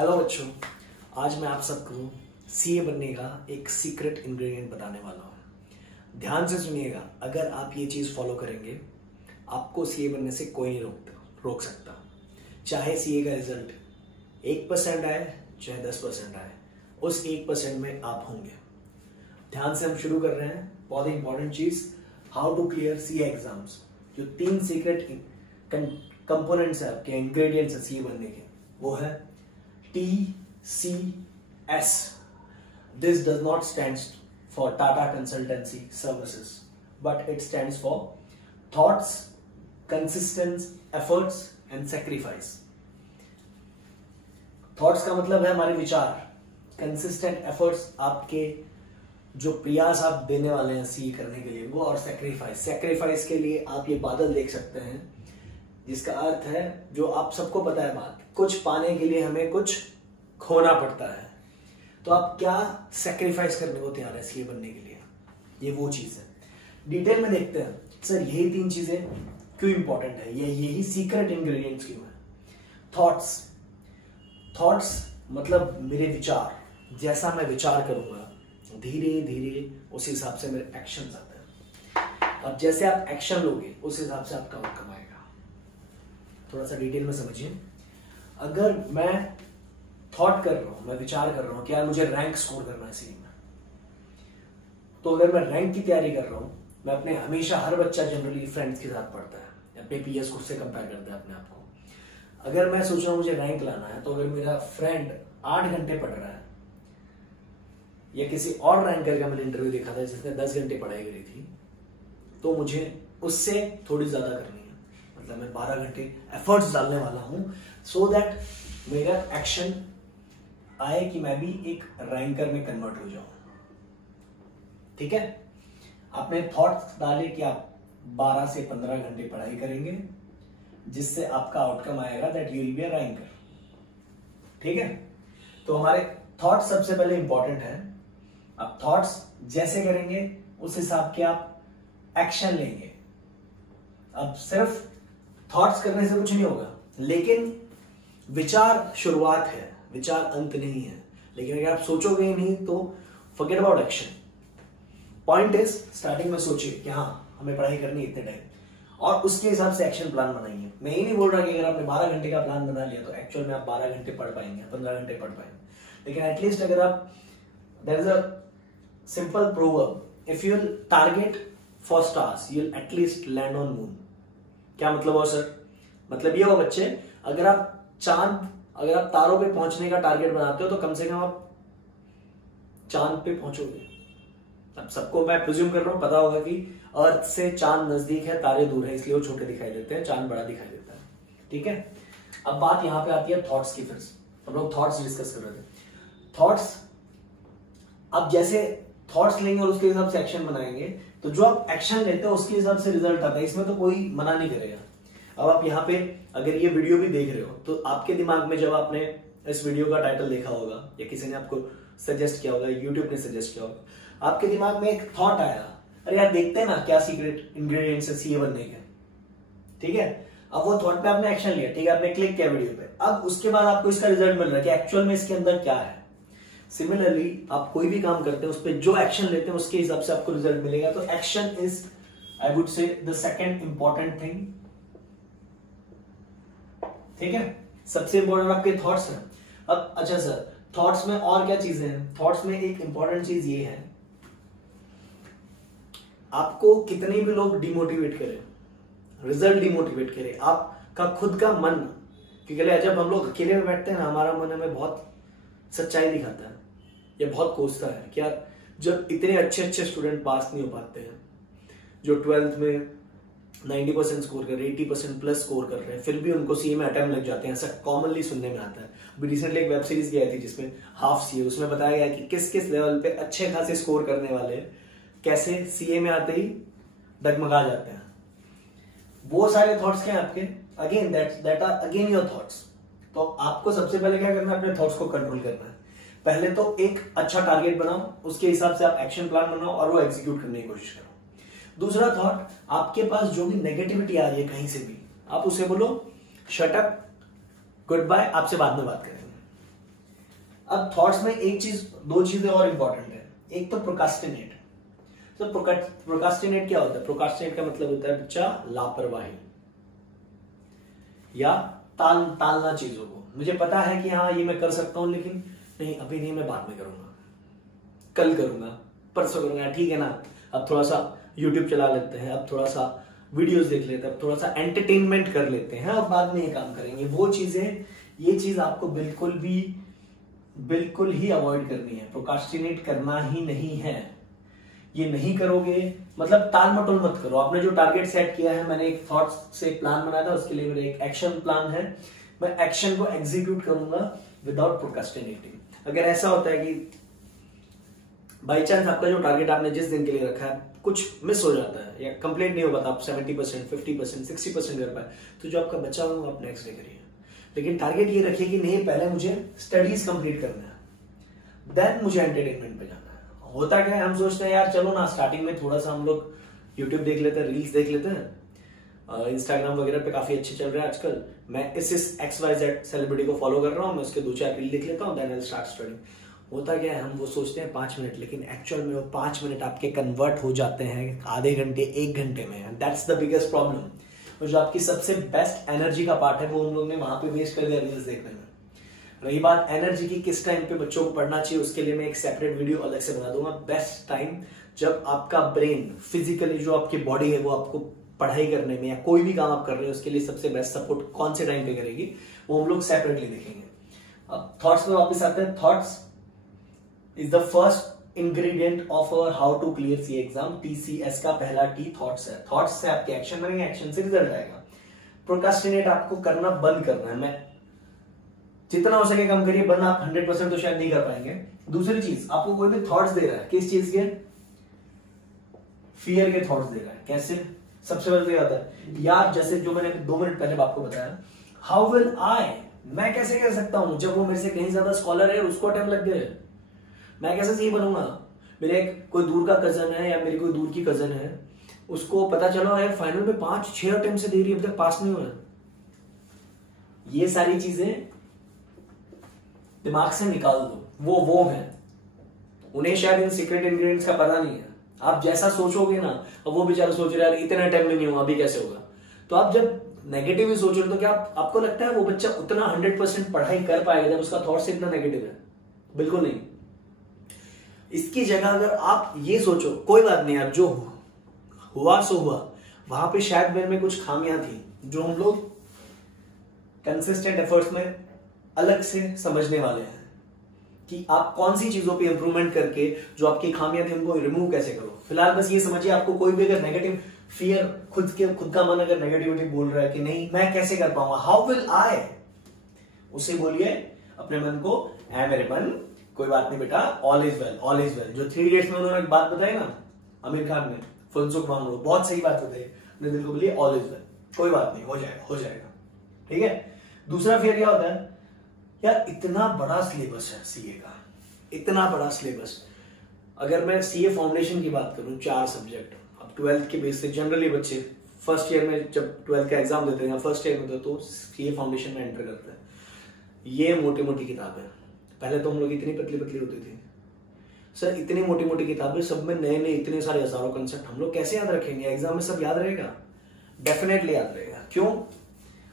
Hello बच्चों, आज मैं आप सबको सीए बनने का एक सीक्रेट इंग्रेडिएंट बताने वाला हूँ। ध्यान से सुनिएगा, अगर आप ये चीज़ फॉलो करेंगे आपको सीए बनने से कोई नहीं रोक सकता। चाहे सीए का रिजल्ट 1% आए चाहे 10% आए, उस 1% में आप होंगे। ध्यान से हम शुरू कर रहे हैं। बहुत ही इंपॉर्टेंट चीज़, how to clear CA exams. जो 3 सीक्रेट कंपोनेंट्स है आपके, इंग्रेडिएंट्स है सीए बनने के, वो है TCS. This does not stand for Tata Consultancy Services, but it stands for thoughts, consistency, efforts and sacrifice. Thoughts का मतलब है हमारे विचार, consistent efforts आपके जो प्रयास आप देने वाले हैं सीए करने के लिए वो, और sacrifice के लिए आप ये बादल देख सकते हैं, जिसका अर्थ है जो आप सबको पता है बात, कुछ पाने के लिए हमें कुछ खोना पड़ता है। तो आप क्या सैक्रिफाइस करने को तैयार है सीए बनने के लिए, ये वो चीज है। डिटेल में देखते हैं सर यही 3 चीजें क्यों इंपॉर्टेंट है, यही सीक्रेट इंग्रेडिएंट्स क्यों है। थॉट्स मतलब मेरे विचार, जैसा मैं विचार करूंगा धीरे धीरे उस हिसाब से मेरे एक्शन आते हैं। अब जैसे आप एक्शन लोगे उस हिसाब से आपका आउटकम आएगा। थोड़ा सा डिटेल में समझिए। अगर मैं थॉट कर रहा हूं, मैं विचार कर रहा हूं कि यार मुझे रैंक स्कोर करना है सीए में, तो अगर मैं रैंक की तैयारी कर रहा हूं, मैं अपने हमेशा हर बच्चा जनरली फ्रेंड्स के साथ पढ़ता है, अपने पीएस को उससे कंपेयर करता है अपने आप को। अगर मैं सोच रहा हूं मुझे रैंक लाना है, तो अगर मेरा फ्रेंड 8 घंटे पढ़ रहा है, या किसी और रैंकर का मैंने इंटरव्यू देखा था जिसने 10 घंटे पढ़ाई करी थी, तो मुझे उससे थोड़ी ज्यादा करनी है। मतलब मैं 12 घंटे एफर्ट्स डालने वाला हूं, सो दैट मेरा एक्शन आए कि मैं भी एक रैंकर में कन्वर्ट हो जाऊं। ठीक है, आपने थॉट्स डाले कि आप 12 से 15 घंटे पढ़ाई करेंगे, जिससे आपका आउटकम आएगा that you will be a ranker. ठीक है, तो हमारे थॉट्स सबसे पहले इंपॉर्टेंट है। आप थॉट्स जैसे करेंगे उस हिसाब के आप एक्शन लेंगे। अब सिर्फ थॉट्स करने से कुछ नहीं होगा, लेकिन विचार शुरुआत है, विचार अंत नहीं है। लेकिन अगर आप सोचोगे ही नहीं तो forget about action. Point is, starting में सोचिए कि हाँ हमें पढ़ाई करनी है इतने टाइम, और उसके हिसाब से एक्शन प्लान बनाइए। मैं ये नहीं बोल रहा कि अगर आपने 12 घंटे का प्लान बना लिया तो एक्चुअल में आप 12 घंटे पढ़ पाएंगे, 15 घंटे पढ़ पाएंगे, लेकिन एटलीस्ट अगर आप, there is a simple proverb, if you target for stars you will at least land on moon. क्या मतलब हो सर? मतलब ये हो बच्चे, अगर आप तारों पे पहुंचने का टारगेट बनाते हो तो कम से कम आप चांद पे पहुंचोगे। अब सबको मैं प्रिज्यूम कर रहा हूं पता होगा कि अर्थ से चांद नजदीक है, तारे दूर है, इसलिए वो छोटे दिखाई देते हैं, चांद बड़ा दिखाई देता है। ठीक है, अब बात यहां पे आती है थॉट्स की। फिर हम लोग थॉट्स डिस्कस कर रहे थे। थॉट्स, अब जैसे थॉट्स लेंगे और उसके हिसाब से एक्शन बनाएंगे, तो जो आप एक्शन लेते हो उसके हिसाब से रिजल्ट आता है, इसमें तो कोई मना नहीं करेगा। अब आप यहाँ पे अगर ये वीडियो भी देख रहे हो तो आपके दिमाग में, जब आपने इस वीडियो का टाइटल देखा होगा या किसी ने आपको सजेस्ट किया होगा, यूट्यूब ने सजेस्ट किया होगा, आपके दिमाग में एक थॉट आया, अरे यार देखते हैं ना क्या सीक्रेट इंग्रेडिएंट्स है सीए बनने के। ठीक है, अब वो थॉट पे आपने एक्शन लिया, ठीक है, आपने क्लिक किया वीडियो पे, अब उसके बाद आपको इसका रिजल्ट मिल रहा है कि एक्चुअल में इसके अंदर क्या है। सिमिलरली आप कोई भी काम करते हैं उस पर जो एक्शन लेते हैं उसके हिसाब से आपको रिजल्ट मिलेगा। तो action is, I would say, the second important thing. ठीक है, सबसे इंपॉर्टेंट आपके थॉट्स हैं। अब अच्छा सर, थॉट्स में और क्या चीजें हैं? थॉट्स में एक इंपॉर्टेंट चीज ये है, आपको कितने भी लोग डिमोटिवेट करें, रिजल्ट डिमोटिवेट करे, आपका खुद का मन, क्योंकि जब हम लोग अकेले में बैठते हैं ना, हमारा मन हमें बहुत सच्चाई दिखाता है, ये बहुत कोसता है कि यार जब इतने अच्छे अच्छे स्टूडेंट पास नहीं हो पाते हैं, जो 12th में 90% स्कोर कर रहे हैं, 80% प्लस स्कोर कर रहे हैं, फिर भी उनको सीए में अटेम्प्ट लग जाते हैं, ऐसा कॉमनली सुनने में आता है। अभी रिसेंटली एक वेब सीरीज आई थी जिसमें हाफ सीए, उसमें बताया गया कि किस किस लेवल पे अच्छे खासे स्कोर करने वाले कैसे सीए में आते ही डगमगा जाते हैं। वो सारे थॉट्स क्या है आपके? Again that are again your thoughts. तो आपको सबसे पहले क्या करना है? अपने थॉट्स को कंट्रोल करना है। पहले तो एक अच्छा टारगेट बनाओ, उसके हिसाब से आप एक्शन प्लान बनाओ और वो एग्जीक्यूट करने की कोशिश करो। दूसरा थॉट, आपके पास जो भी नेगेटिविटी आ रही है कहीं से भी, आप उसे बोलो शट अप, गुड बाय, आपसे बाद में बात करेंगे। अब थॉट्स में एक चीज, दो चीजें और इंपॉर्टेंट है। एक तो प्रोकास्टिनेट। तो प्रोकास्टिनेट क्या होता है? प्रोकास्टिनेट का मतलब होता है बच्चा लापरवाही या टालना चीजों को। मुझे पता है कि हाँ ये मैं कर सकता हूं, लेकिन नहीं अभी नहीं, मैं बाद में करूंगा, कल करूंगा, परसों करूंगा, ठीक है ना, अब थोड़ा सा यूट्यूब चला लेते हैं, अब थोड़ा सा वीडियोस देख लेते हैं, अब थोड़ा सा एंटरटेनमेंट कर लेते हैं, अब बाद में ये काम करेंगे। वो चीजें, ये चीज आपको बिल्कुल ही अवॉइड करनी है। प्रोकास्टिनेट करना ही नहीं है। ये नहीं करोगे मतलब टाल मटोल मत करो। आपने जो टारगेट सेट किया है, मैंने एक थॉट से एक प्लान बनाया था, उसके लिए मेरा एक एक्शन प्लान है। मैं एक्शन को एग्जीक्यूट करूंगा विदाउट प्रोकास्टिनेटिंग। अगर ऐसा होता है कि बाई चांस आपका जो टारगेट आपने जिस दिन के लिए रखा है कुछ मिस हो जाता है या कंप्लीट नहीं हो पाता, आप 70%, 50%, 60% कर पाए, तो जो आपका बचा हुआ आप नेक्स्ट डे करिए। लेकिन टारगेट ये रखिए कि नहीं, पहले मुझे स्टडीज कंप्लीट करना है, देन मुझे एंटरटेनमेंट पे जाना है। होता क्या है, हम सोचते हैं यार चलो ना स्टार्टिंग में थोड़ा सा हम लोग यूट्यूब देख लेते हैं, रील्स देख लेते हैं, इंस्टाग्राम वगैरह पे काफी अच्छे चल रहे हैं आजकल, मैं इस XYZ सेलिब्रिटी को फॉलो कर रहा हूँ, मैं उसके 2-4 रील देख लेता हूँ, देन आई स्टार्ट स्टडिंग। होता क्या है, हम वो सोचते हैं 5 मिनट, लेकिन एक्चुअल में वो 5 मिनट आपके कन्वर्ट हो जाते हैं आधे घंटे, 1 घंटे में। That's the biggest problem. और जो आपकी सबसे बेस्ट एनर्जी का पार्ट है वो उन लोगों ने वहां पे वेस्ट कर दिया रील्स देखने में। रही बात एनर्जी की, किस टाइम पे बच्चों को पढ़ना चाहिए, उसके लिए मैं एक सेपरेट वीडियो अलग से बना दूंगा। बेस्ट टाइम जब आपका ब्रेन फिजिकली, जो आपकी बॉडी है वो आपको पढ़ाई करने में या कोई भी काम आप कर रहे हो उसके लिए सबसे बेस्ट सपोर्ट कौन से टाइम पे करेगी, वो हम लोग सेपरेटली देखेंगे। अब थॉट्स में वापस आते हैं। Thoughts is the first ingredient of how to clear C exam. TCS का पहला T थॉट्स है। थॉट्स से आपके एक्शन बनेंगे, एक्शन से रिजल्ट आएगा। प्रोकास्टिनेट आपको करना बंद करना है। मैं जितना हो सके कम करिए, वरना आप 100% तो शायद नहीं कर पाएंगे। दूसरी चीज, आपको कोई भी थॉट्स दे रहा है, किस चीज के? फियर के थॉट्स दे रहा है। कैसे? सबसे पहले आता है यार, जैसे जो मैंने 2 मिनट पहले आपको बताया, हाउ विल आई, मैं कैसे कर सकता हूं जब वो मेरे से कहीं ज्यादा स्कॉलर है और उसको अटेम्प्ट लग गए, मैं कैसे सही बनूंगा? मेरे कोई दूर का कजन है या मेरी कोई दूर की कजन है, उसको पता चला यार फाइनल में 5-6 अटेम्प्ट से दे रही है, अभी तक पास नहीं हुआ। ये सारी चीजें दिमाग से निकाल दो। वो है, उन्हें शायद इन सीक्रेट इंग्रेडिएंट्स का पता नहीं है। आप जैसा सोचोगे ना, अब वो बेचारा सोच रहा है इतना टाइम में नहीं हुआ, अभी कैसे होगा। तो आप जब नेगेटिव ही सोच रहे हो तो क्या आपको लगता है वो बच्चा उतना 100% पढ़ाई कर पाएगा जब उसका थॉट्स इतना नेगेटिव है? बिल्कुल नहीं। इसकी जगह अगर आप ये सोचो कोई बात नहीं यार, जो हुआ सो हुआ, वहां पे शायद मेरे में कुछ खामियां थी जो हम लोग कंसिस्टेंट एफर्ट्स में अलग से समझने वाले हैं कि आप कौन सी चीजों पे इंप्रूवमेंट करके जो आपकी खामियां थी उनको रिमूव कैसे करो। फिलहाल बस ये समझिए, आपको कोई भी अगर नेगेटिव फियर, खुद का मन अगर नेगेटिविटी बोल रहा है कि नहीं मैं कैसे कर पाऊंगा, हाउ विल आई, उसे बोलिए अपने मन को, है मेरे मन कोई बात नहीं बेटा, all is well, all is well. जो 3 इडियट्स में उन्होंने एक बात बताई ना आमिर खान ने, फुनसुक वांगडू, बहुत सही बात बताई। अपने दिल को बोलिए ऑल इज वेल, कोई बात नहीं, हो जाएगा हो जाएगा, ठीक है। दूसरा फियर क्या होता है, यार इतना बड़ा सिलेबस है सीए का, इतना बड़ा सिलेबस। अगर मैं सीए फाउंडेशन की बात करूं, 4 सब्जेक्ट, अब 12th के बेस से जनरली बच्चे फर्स्ट ईयर में जब 12th का एग्जाम देते हैं, फर्स्ट ईयर में तो सीए फाउंडेशन में एंटर करते हैं। ये मोटी मोटी किताबें, पहले तो हम लोग इतनी पतली पतली होती थी सर, इतनी मोटी मोटी किताबें, सब में नए नए इतने सारे हजारों कंसेप्ट, हम लोग कैसे याद रखेंगे? एग्जाम में सब याद रहेगा? डेफिनेटली याद रहेगा। क्यों?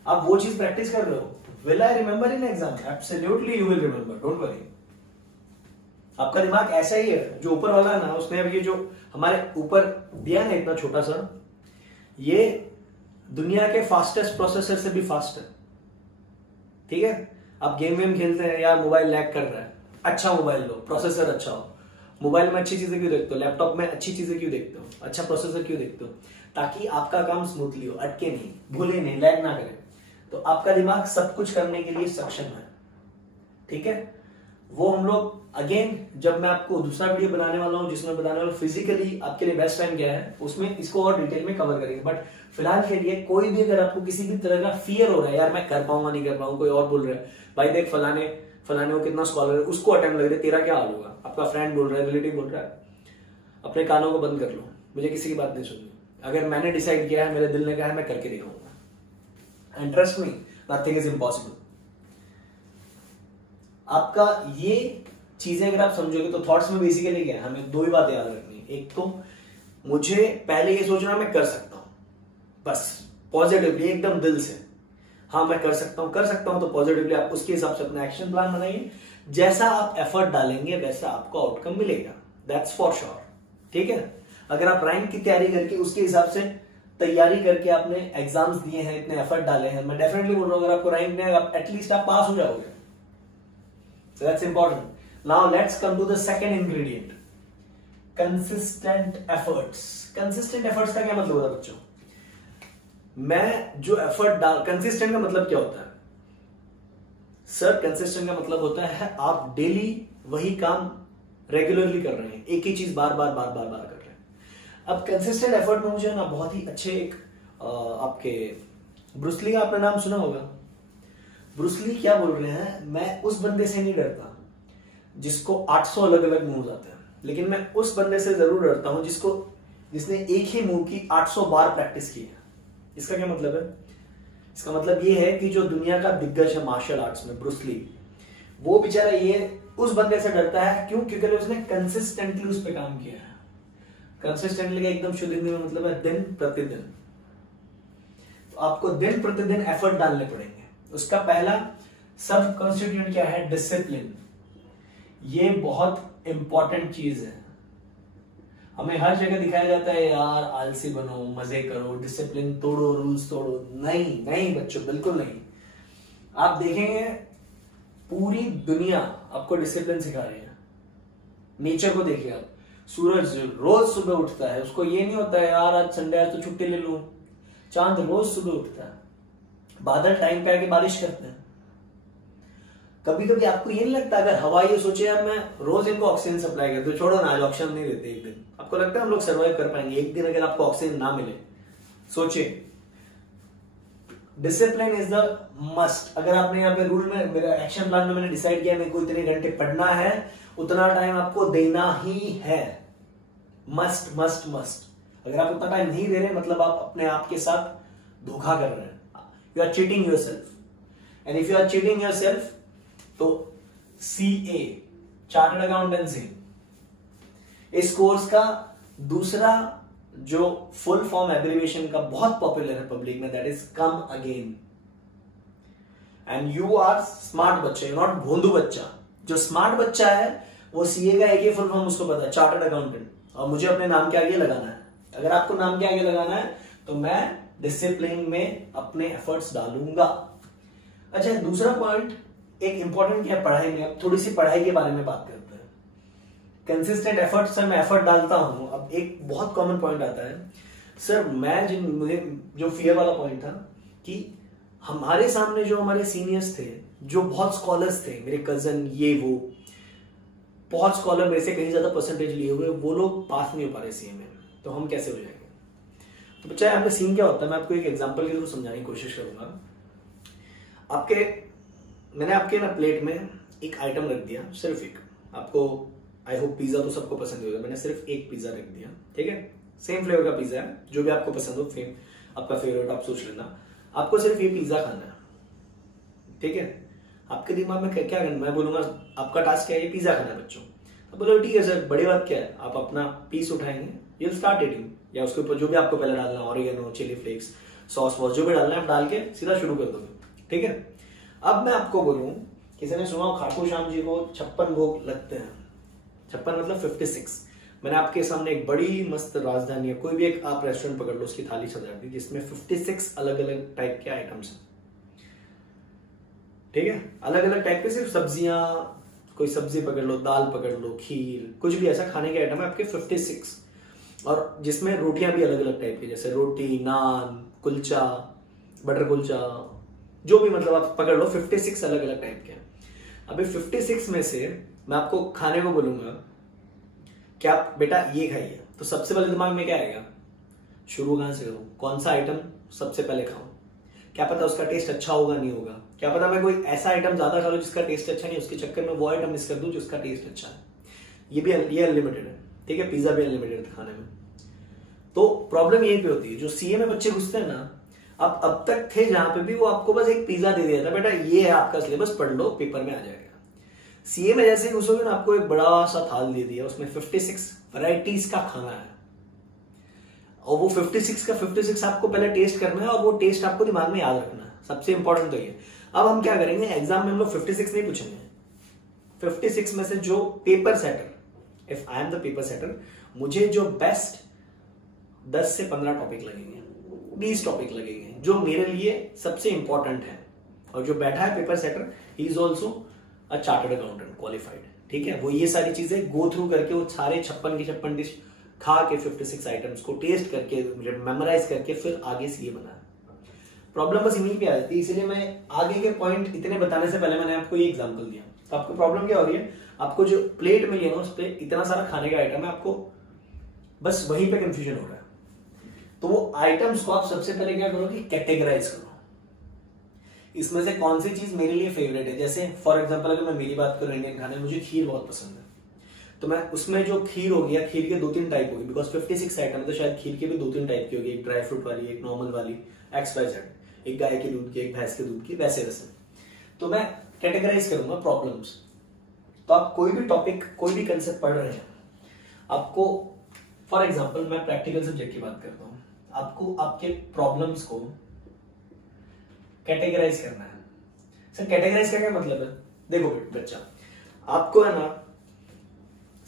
आप वो चीज प्रैक्टिस कर रहे हो। Will I remember in exam? Absolutely you will remember, don't worry. आपका दिमाग ऐसा ही है, जो ऊपर वाला है ना, उसने अब ये जो हमारे ऊपर दिया है इतना छोटा सा, ये दुनिया के फास्टेस्ट प्रोसेसर से भी फास्ट है, ठीक है। आप गेम वेम खेलते हैं या मोबाइल लैग कर रहा है, अच्छा मोबाइल लो, प्रोसेसर अच्छा हो। मोबाइल में अच्छी चीजें क्यों देखते हो, लैपटॉप में अच्छी चीजें क्यों देखते हो, अच्छा प्रोसेसर क्यों देखते हो? ताकि आपका काम स्मूथली हो, अटके नहीं, भूले नहीं, लैग ना करे। तो आपका दिमाग सब कुछ करने के लिए सक्षम है, ठीक है। वो हम लोग अगेन, जब मैं आपको दूसरा वीडियो बनाने वाला हूं जिसमें बताने वाला फिजिकली आपके लिए बेस्ट टाइम क्या है, उसमें इसको और डिटेल में कवर करेंगे। बट फिलहाल के लिए कोई भी अगर आपको किसी भी तरह का फियर हो रहा है, यार मैं कर पाऊंगा नहीं कर पाऊंगा, कोई और बोल रहा है भाई देख फलाने को कितना स्कॉलर है, उसको अटेम्प्ट लग रहा है, तेरा क्या हाल होगा? आपका फ्रेंड बोल रहा है, रिलेटिव बोल रहा है, अपने कानों को बंद कर लो, मुझे किसी की बात नहीं सुननी। अगर मैंने डिसाइड किया है, मेरे दिल ने कहा है, मैं करके दिखाऊंगा। And trust me, nothing is impossible. आपका ये चीजें अगर आप समझोगे तो थॉट्स में बेसिकली क्या है, हमें दो ही बातें याद रखनी है। एक तो मुझे पहले ये सोचना मैं कर सकता हूं, बस पॉजिटिवली एकदम दिल से, हाँ मैं कर सकता हूं तो पॉजिटिवली आप उसके हिसाब से अपना एक्शन प्लान बनाइए। जैसा आप एफर्ट डालेंगे वैसा आपको आउटकम मिलेगा, दैट्स फॉर श्योर। ठीक है, अगर आप रैंक की तैयारी करके उसके हिसाब से तैयारी करके आपने एग्जाम्स दिए हैं, इतने एफर्ट डाले हैं, मैं डेफिनेटली बोल रहा हूं अगर आपको रैंक नहीं आएगा एटलीस्ट आप पास हो जाओगे। So that's important. Now let's come to the second ingredient, consistent efforts. Consistent efforts का क्या मतलब होता है बच्चों? मैं जो एफर्ट कंसिस्टेंट का मतलब क्या होता है सर? कंसिस्टेंट का मतलब होता है आप डेली वही काम रेगुलरली कर रहे हैं, एक ही चीज बार बार कर रहे हैं। अब कंसिस्टेंट एफर्ट में मुझे ना बहुत ही अच्छे एक आपके ब्रूसली का आपने नाम सुना होगा। ब्रूसली क्या बोल रहे हैं, मैं उस बंदे से नहीं डरता जिसको 800 अलग अलग मूव्स आते हैं, लेकिन मैं उस बंदे से जरूर डरता हूं जिसने एक ही मूव की 800 बार प्रैक्टिस की है। इसका क्या मतलब है? इसका मतलब ये है कि जो दुनिया का दिग्गज है मार्शल आर्ट्स में, ब्रूसली, वो बेचारा ये उस बंदे से डरता है। क्यों? क्योंकि उसने कंसिस्टेंटली उस पर काम किया है। कंसिस्टेंटली का एकदम शुद्ध हिंदी में मतलब है दिन प्रतिदिन। तो आपको दिन प्रतिदिन एफर्ट डालने पड़ेंगे। उसका पहला सब कॉन्स्टिट्यूएंट क्या है? डिसिप्लिन। ये बहुत इंपॉर्टेंट चीज है। हमें हर जगह दिखाया जाता है यार आलसी बनो, मजे करो, डिसिप्लिन तोड़ो, रूल्स तोड़ो। नहीं नहीं बच्चों, बिल्कुल नहीं। आप देखेंगे पूरी दुनिया आपको डिसिप्लिन सिखा रही है। नेचर को देखिए आप, सूरज रोज सुबह उठता है, उसको ये नहीं होता है यार आज संडे है तो छुट्टी ले लूं। चांद रोज सुबह उठता है, बादल टाइम पे आके बारिश करते हैं। कभी कभी आपको ये नहीं लगता अगर हवा ये सोचे यार मैं रोज इनको ऑक्सीजन सप्लाई कर दूं, छोड़ो ना आज ऑक्सीजन नहीं देते एक दिन, आपको लगता है हम लोग सर्वाइव कर पाएंगे एक दिन अगर आपको ऑक्सीजन ना मिले? सोचिए। Discipline is the must. अगर आपने यहाँ पे रूल में, मेरा एक्शन प्लान में मैंने डिसाइड किया मेरे को इतने घंटे पढ़ना है, उतना टाइम आपको देना ही है। Must must must. अगर आप उतना टाइम नहीं दे रहे मतलब आप अपने आप के साथ धोखा कर रहे हैं। You are cheating yourself. And if you are cheating yourself तो CA, चार्टर्ड अकाउंटेंसी, इस कोर्स का दूसरा जो फुल फॉर्म एब्रिविएशन का बहुत पॉपुलर है पब्लिक में, that is come again. And you are smart बच्चे, नॉट भोंदू बच्चा। जो स्मार्ट बच्चा है वो CA का एक ही फुल फॉर्म उसको पता है, चार्टर्ड अकाउंटेंट, और मुझे अपने नाम के आगे लगाना है। अगर आपको नाम के आगे लगाना है तो मैं डिसिप्लिन में अपने एफर्ट्स डालूंगा। अच्छा, दूसरा पॉइंट एक इंपॉर्टेंट क्या है पढ़ाई में। अब थोड़ी सी पढ़ाई के बारे में बात करते हैं। कंसिस्टेंट एफर्ट, सर मैं एफर्ट डालता हूं। अब एक बहुत कॉमन पॉइंट आता है सर, मुझे जो फियर वाला पॉइंट था कि हमारे सामने जो हमारे सीनियर्स थे, जो बहुत स्कॉलर्स थे, मेरे कजन, ये वो बहुत स्कॉलर मेरे से कहीं ज्यादा परसेंटेज लिए हुए, वो लोग पास नहीं हो पा रहे CA में, तो हम कैसे हो जाएंगे? तो बच्चा आपने सीन क्या होता है, मैं आपको एक एग्जांपल के थ्रू समझाने की कोशिश करूंगा। मैंने आपके ना प्लेट में एक आइटम रख दिया, सिर्फ एक। आपको आई होप पिज्जा तो सबको पसंद होगा, मैंने सिर्फ एक पिज्जा रख दिया, ठीक है? सेम फ्लेवर का पिज्जा है, जो भी आपको पसंद हो, आपका फेवरेट आप सोच लेना। आपको सिर्फ ये पिज्जा खाना है, ठीक है? आपके दिमाग में क्या करना, मैं बोलूंगा आपका टास्क क्या है, ये पिज्जा खाना है बच्चों। तो बोलो ठीक है सर, बड़ी बात क्या है, आप अपना पीस उठाएंगे, यू स्टार्ट ईटिंग, या उसके ऊपर जो भी आपको पहले डालना, ऑरिगेनो, चिली फ्लेक्स, सॉस वॉस जो भी डालना है आप डाल के सीधा शुरू कर दोगे, ठीक है? अब मैं आपको बोलूं, किसी ने सुना खाटू श्याम जी को 56 भोग लगते हैं। 56 मतलब 56। मैंने आपके सामने एक बड़ी मस्त राजधानी है, कोई भी एक आप रेस्टोरेंट पकड़ लो, उसकी थाली सजा दी जिसमें 56 अलग अलग टाइप के आइटम्स हैं, ठीक है? अलग अलग टाइप के, सिर्फ सब्जियां, कोई सब्जी पकड़ लो, दाल पकड़ लो, खीर, कुछ भी ऐसा खाने के आइटम है आपके 56, और जिसमें रोटियां भी अलग अलग टाइप की, जैसे रोटी, नान, कुलचा, बटर कुलचा, जो भी मतलब आप पकड़ लो, 56 अलग अलग टाइप के। अभी 56 में से मैं आपको खाने को बोलूंगा कि आप बेटा ये खाइए, तो सबसे पहले दिमाग में क्या आएगा? शुरू कहां से करूं, कौन सा आइटम सबसे पहले खाऊं? क्या पता उसका टेस्ट अच्छा होगा, नहीं होगा, क्या पता मैं कोई ऐसा आइटम ज्यादा खा लूं जिसका टेस्ट अच्छा नहीं, उसके चक्कर में वो आइटम मिस कर दूं जिसका टेस्ट अच्छा है। ये अनलिमिटेड है, ठीक है? पिज्जा भी अनलिमिटेड है खाने में। तो प्रॉब्लम यही पे होती है, जो CA में बच्चे घुसते हैं ना, अब तक थे जहां पे भी वो आपको बस एक पिज्जा दे दिया था, बेटा ये है आपका सिलेबस, पढ़ लो, पेपर में आ जाएगा। सीए में जैसे घुसोगे ना, आपको एक बड़ा सा थाल दे दिया, उसमें 56 वैरायटीज का खाना है, और वो 56 का 56 आपको पहले टेस्ट करना है, और वो टेस्ट आपको दिमाग में याद रखना है, सबसे इंपॉर्टेंट तो ये। अब हम क्या करेंगे, एग्जाम में हम लोग 56 नहीं पूछेंगे, 56 में से जो paper setter, if I am the paper setter, मुझे जो बेस्ट 10 से 15 टॉपिक लगेंगे, 20 टॉपिक लगेंगे जो मेरे लिए सबसे इंपॉर्टेंट है, और जो बैठा है paper setter, he is also a chartered accountant qualified, ठीक है। वो ये सारी चीजें गो थ्रू करके, वो सारे 56 के 56 डिश खा के 56 आइटम्स को टेस्ट करके, मेमोराइज करके, फिर आगे सीए बना। प्रॉब्लम बस इन्हीं पे आ जाती है, इसीलिए मैं आगे के पॉइंट इतने बताने से पहले मैंने आपको ये एग्जांपल दिया। तो आपको प्रॉब्लम क्या हो रही है, आपको जो प्लेट मिली है ना, उस पर इतना सारा खाने का आइटम है, आपको बस वहीं पे कंफ्यूजन हो रहा है। तो वो आइटम्स को आप सबसे पहले क्या करोगे, कैटेगराइज करो, इसमें से कौन सी चीज मेरे लिए फेवरेट है। जैसे फॉर एग्जांपल अगर मैं मेरी बात करूं, इंडियन खाने, मुझे खीर बहुत पसंद है, तो मैं उसमें जो खीर होगी, या खीर के 2-3 टाइप होगी, बिकॉज 56 आइटम, तो शायद खीर के भी 2-3 टाइप की होगी, एक ड्राई फ्रूट वाली, एक नॉर्मल वाली, XYZ, एक गाय के दूध की, एक भैंस के दूध की, वैसे वैसे। तो मैं कैटेगराइज करूंगा प्रॉब्लम्स। तो आप कोई भी टॉपिक, कोई भी कंसेप्ट पढ़ रहे हैं, आपको फॉर एग्जांपल मैं प्रैक्टिकल सब्जेक्ट की बात करता हूं, आपको आपके प्रॉब्लम्स को कैटेगराइज करना है। सर कैटेगराइज का क्या मतलब है, देखो बच्चा, आपको है ना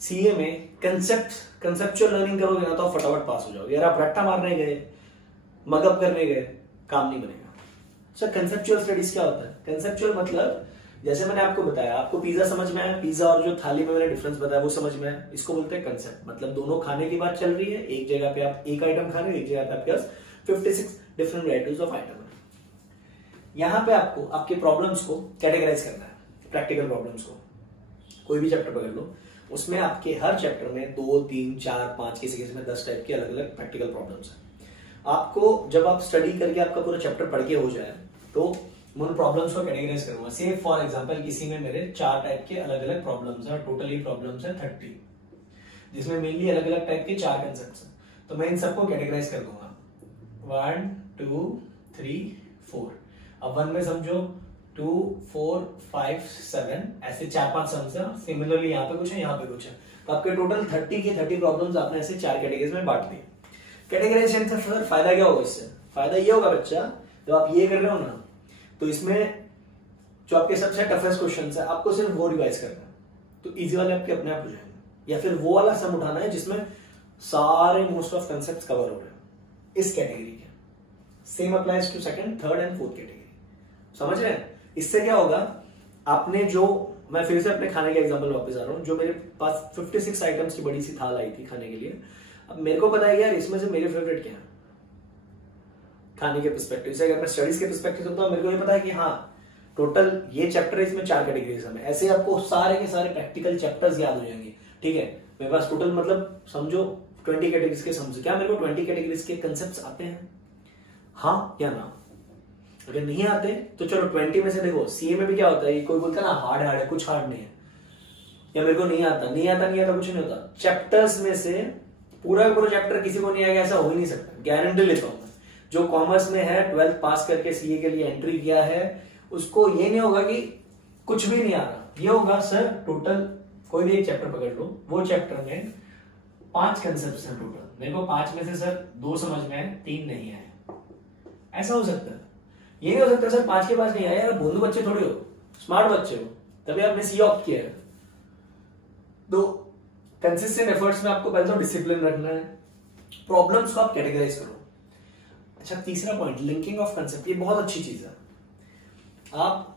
सीए में कंसेप्चुअल लर्निंग करोगे ना, तो आप फटाफट पास हो जाओगे। यार आप रट्टा मारने गए, मगअप करने गए, काम नहीं बनेगा। सर कंसेप्चुअल स्टडीज क्या होता है, कंसेप्चुअल मतलब जैसे मैंने आपको बताया, आपको पिज्जा समझ में आया, पिज्जा और जो थाली में मैंने डिफरेंस बताया वो समझ में आया, इसको बोलते हैं कंसेप्ट। मतलब दोनों खाने की बात चल रही है, एक जगह पे आप एक आइटम खा रहे हो, एक जगह पे आपके पास 56 डिफरेंट वैराइटीज ऑफ आइटम है। यहां पे आपको आपके प्रॉब्लम्स को कैटेगराइज करना है, प्रैक्टिकल प्रॉब्लम्स को। कोई भी चैप्टर पकड़ लो, उसमें आपके हर चैप्टर में 2, 3, 4, 5, किसी किसी में 10 टाइप के अलग अलग प्रैक्टिकल प्रॉब्लम्स हैं। आपको जब आप स्टडी करके आपका पूरा चैप्टर पढ़ के हो जाए, तो मैं उन प्रॉब्लम्स को कैटेगराइज करूंगा। से फॉर एग्जांपल किसी में मेरे 4 टाइप के अलग अलग प्रॉब्लम्स हैं, टोटली प्रॉब्लम्स है 30, जिसमें मेनली अलग अलग टाइप के 4 कंसेप्ट्स हैं। तो मैं इन सबको कैटेगराइज कर दूंगा, 1, 2, 3, 4। अब 1 में समझो 2, 4, 5, 7, ऐसे 4-5 सम्स है। सिमिलरली यहाँ पे कुछ है, यहाँ पे कुछ है, तो आपके टोटल 30 के 30 प्रॉब्लम्स आपने ऐसे 4 कैटेगरीज में बांट दिए। कैटेगराइजेशन से फिर फायदा क्या होगा, इससे फायदा ये होगा बच्चा, जब आप ये कर रहे हो ना, तो इसमें जो आपके सबसे टफेस्ट क्वेश्चन है, आपको सिर्फ वो रिवाइज करना है, तो इजी वाले आपके अपने आप हो जाएंगे। या फिर वो वाला सम उठाना है जिसमें सारे मोस्ट ऑफ कंसेप्ट कवर हो रहे हैं इस कैटेगरी के। Same applies to second, third and fourth category. समझ रहे हैं? इससे क्या होगा, आपने जो, मैं फिर से अपने खाने के एग्जांपल वापस आ रहा हूं, जो मेरे पास 56 आइटम्स की बड़ी सी थाल आई थी खाने के लिए। अब मेरे को पता है यार इसमें से मेरे फेवरेट क्या है खाने के पर्सपेक्टिव से। अगर मैं स्टडीज के पर्सपेक्टिव से, तो मेरे को ये पता है कि हाँ टोटल ये चैप्टर है, इसमें 4 कैटेगरीज हैं। ऐसे आपको सारे के सारे प्रैक्टिकल चैप्टर्स याद हो जाएंगे, ठीक है। मेरे पास टोटल मतलब समझो 20 कैटेगरीज के समझो, क्या मेरे को 20 कैटेगरीज के कंसेप्ट आते हैं, हाँ या ना? अगर नहीं आते तो चलो 20 में से देखो, सीए में भी क्या होता है, कोई बोलता है ना हार्ड है, कुछ हार्ड नहीं है, या मेरे को नहीं आता कुछ नहीं होता। चैप्टर्स में से पूरा चैप्टर किसी को नहीं आएगा, ऐसा हो ही नहीं सकता, गारंटी लेता हूं। जो कॉमर्स में है, 12th पास करके सीए के लिए एंट्री किया है, उसको ये नहीं होगा कि कुछ भी नहीं आ रहा। ये होगा सर टोटल कोई भी एक चैप्टर पकड़ लो, वो चैप्टर में 5 कंसेप्ट हैं टोटल, मेरे को 5 में से सर 2 समझ में आए, 3 नहीं आए। ऐसा हो सकता है? ये नहीं हो सकता सर 5 के 5 नहीं आए। यार बोंदू बच्चे थोड़ी हो, स्मार्ट बच्चे हो, तभी आपने सी ऑप्ट किया है। तो कंसिस्टेंट एफर्ट्स में आपको पहले तो डिसिप्लिन रखना है, प्रॉब्लम्स को आप कैटेगराइज करो। अच्छा, तीसरा पॉइंट, लिंकिंग ऑफ कंसेप्ट, ये बहुत अच्छी चीज है। आप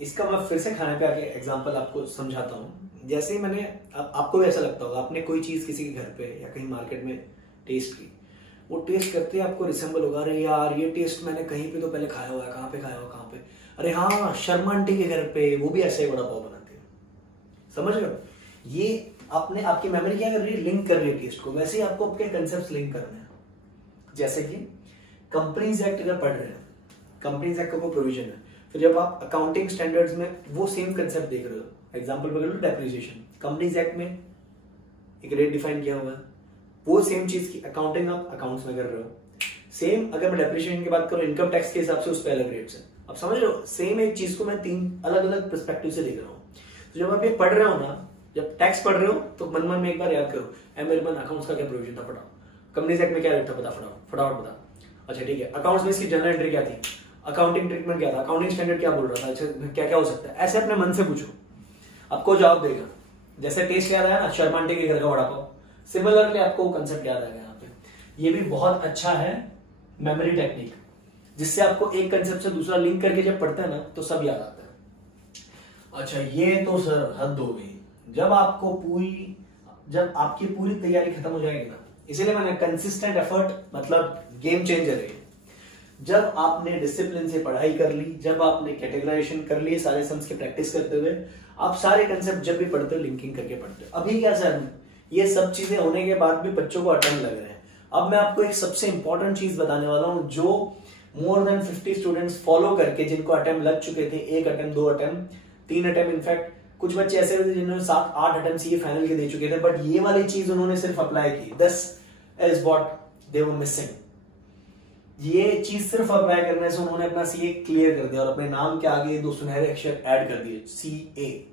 इसका मैं फिर से खाने पे आके एग्जांपल आपको समझाता हूं। जैसे ही मैंने, आपको भी ऐसा लगता होगा, आपने कोई चीज किसी के घर पे या कहीं मार्केट में टेस्ट की, वो टेस्ट करते ही आपको रिसेंबल होगा, अरे यार ये टेस्ट मैंने कहीं पे तो पहले खाया हुआ है, कहाँ पे खाया हुआ, कहाँ पे, अरे हाँ शर्मा आंटी के घर पे वो भी ऐसे ही बड़ा पाव बनाते हैं। समझ रहे हो? ये आपने, आपकी मेमोरी क्या कर रही है, लिंक कर रही है टेस्ट को। वैसे ही आपको आपके कंसेप्ट लिंक करने हैं। जैसे कि कंपनीज एक्ट अगर पढ़ रहे हैं, कंपनीज एक्ट का कोई प्रोविजन है, फिर जब आप अकाउंटिंग स्टैंडर्ड्स में वो सेम कंसेप्ट देख रहे हो, एग्जांपल पकड़ लो डेप्रिसिएशन, कंपनीज एक्ट में एक रेट डिफाइन किया हुआ है, वो सेम चीज की अकाउंटिंग आप अकाउंट्स में कर रहे हो। सेम अगर मैं डेप्रिसिएशन की बात करूं, इनकम टैक्स के हिसाब से उस पे अलग रेट्स है। अब समझ रहे हो, सेम एक चीज को मैं 3 अलग अलग पर्सपेक्टिव से देख रहा हूं। तो जब आप ये पढ़ रहे हो ना, जब टैक्स पढ़ रहे हो तो मन मन में एक बार याद करो, मेरे मन अकाउंट्स का क्या प्रोविजन था, पढ़ाओ। कंपनीज एक्ट में क्या रेट था, बता फटाफट बता। अच्छा ठीक है, अकाउंट्स में इसकी जनरल एंट्री क्या थी, अकाउंटिंग ट्रीटमेंट क्या था, अकाउंटिंग स्टैंडर्ड क्या बोल रहा था, अच्छा क्या क्या हो सकता है, ऐसे अपने मन से पूछो, आपको जवाब देगा। जैसे टेस्ट याद आया ना शर्मा आंटी के घर का वड़ा पाव, सिमिलरली आपको कंसेप्ट याद आएगा यहाँ पे। ये भी बहुत अच्छा है मेमोरी टेक्निक, जिससे आपको एक कंसेप्ट से दूसरा लिंक करके जब पढ़ते हैं ना तो सब याद आता है। अच्छा ये तो सर हद हो गई, जब आपकी पूरी तैयारी खत्म हो जाएगी ना, इसीलिए मैंने कंसिस्टेंट एफर्ट मतलब गेम चेंजर है। जब आपने डिसिप्लिन से पढ़ाई कर ली, जब आपने कैटेगराइजेशन कर ली सारे सम्स की प्रैक्टिस करते हुए, आप सारे कंसेप्ट जब भी पढ़ते हो लिंकिंग करके पढ़ते हो। अभी क्या सर, ये सब चीजें होने के बाद भी बच्चों को अटेम्प्ट लग रहे हैं। अब मैं आपको एक सबसे इंपॉर्टेंट चीज बताने वाला हूं जो मोर देन 50 स्टूडेंट्स फॉलो करके, जिनको अटेम्प्ट लग चुके थे, 1 अटेम्प्ट 2 अटेम्प्ट 3 अटेम्प्ट, इनफैक्ट कुछ बच्चे ऐसे थे जिन्होंने 7-8 अटेम्प्ट ये फाइनल के दे चुके थे, बट ये वाली चीज उन्होंने सिर्फ अप्लाई की। This is what they were missing. ये चीज सिर्फ अप्लाई करने से उन्होंने अपना सीए क्लियर कर दिया और अपने नाम के आगे 2 सुनहरे अक्षर ऐड कर दिए, सीए।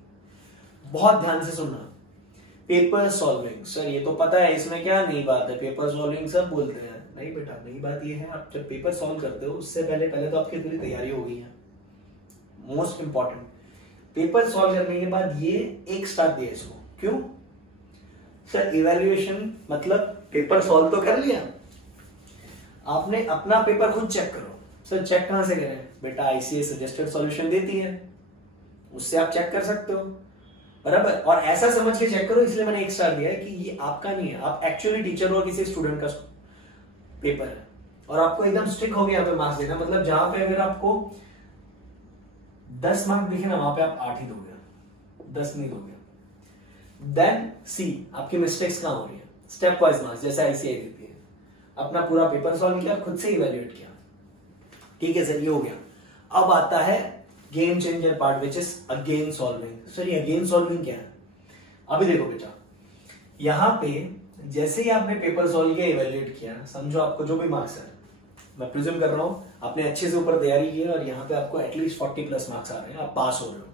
बहुत ध्यान से सुनना, पेपर सॉल्विंग। सर ये तो पता है, इसमें क्या नई बात है, पेपर सॉल्विंग सब बोलते हैं। नहीं बेटा, नई बात ये है, आप जब पेपर सॉल्व करते हो उससे पहले तो आपकी पूरी तैयारी हो गई है। मोस्ट इंपॉर्टेंट, पेपर सॉल्व करने के बाद ये एक स्टार दिया इसको। क्यों सर? इवैल्यूएशन मतलब पेपर सॉल्व तो कर लिया, आपने अपना पेपर खुद चेक करो। सर चेक कहां से करें? बेटा आईसीए सजेस्टेड सॉल्यूशन देती है, उससे आप चेक कर सकते हो, बराबर। और ऐसा समझ के चेक करो, इसलिए मैंने 1 स्टार दिया है कि ये आपका नहीं है, आप एक्चुअली टीचर हो, किसी स्टूडेंट का पेपर है और आपको एकदम स्ट्रिक्ट हो गया यहाँ पे मार्क्स देना। मतलब जहां पे अगर आपको 10 मार्क्स दिखे ना, वहां पे आप 8 ही दोगे, 10 नहीं दोगे। देन सी आपकी मिस्टेक्स कहां हो रही है, स्टेप वाइज मार्क्स जैसे आईसीआई देती है। अपना पूरा पेपर सॉल्व किया, खुद से इवैल्यूएट किया, ठीक है सर, ये हो गया। अब आता है game changer part which is again solving. Sir ये अगेन सॉल्विंग क्या है? अभी देखो बेटा, यहां पे जैसे ही आपने पेपर सॉल्व किया, इवैल्यूएट किया, समझो आपको जो भी मार्क्स है, मैं प्रिज्यूम कर रहा हूं आपने अच्छे से ऊपर तैयारी की है और यहाँ पे आपको एटलीस्ट 40+ मार्क्स आ रहे हैं, आप पास हो रहे हो।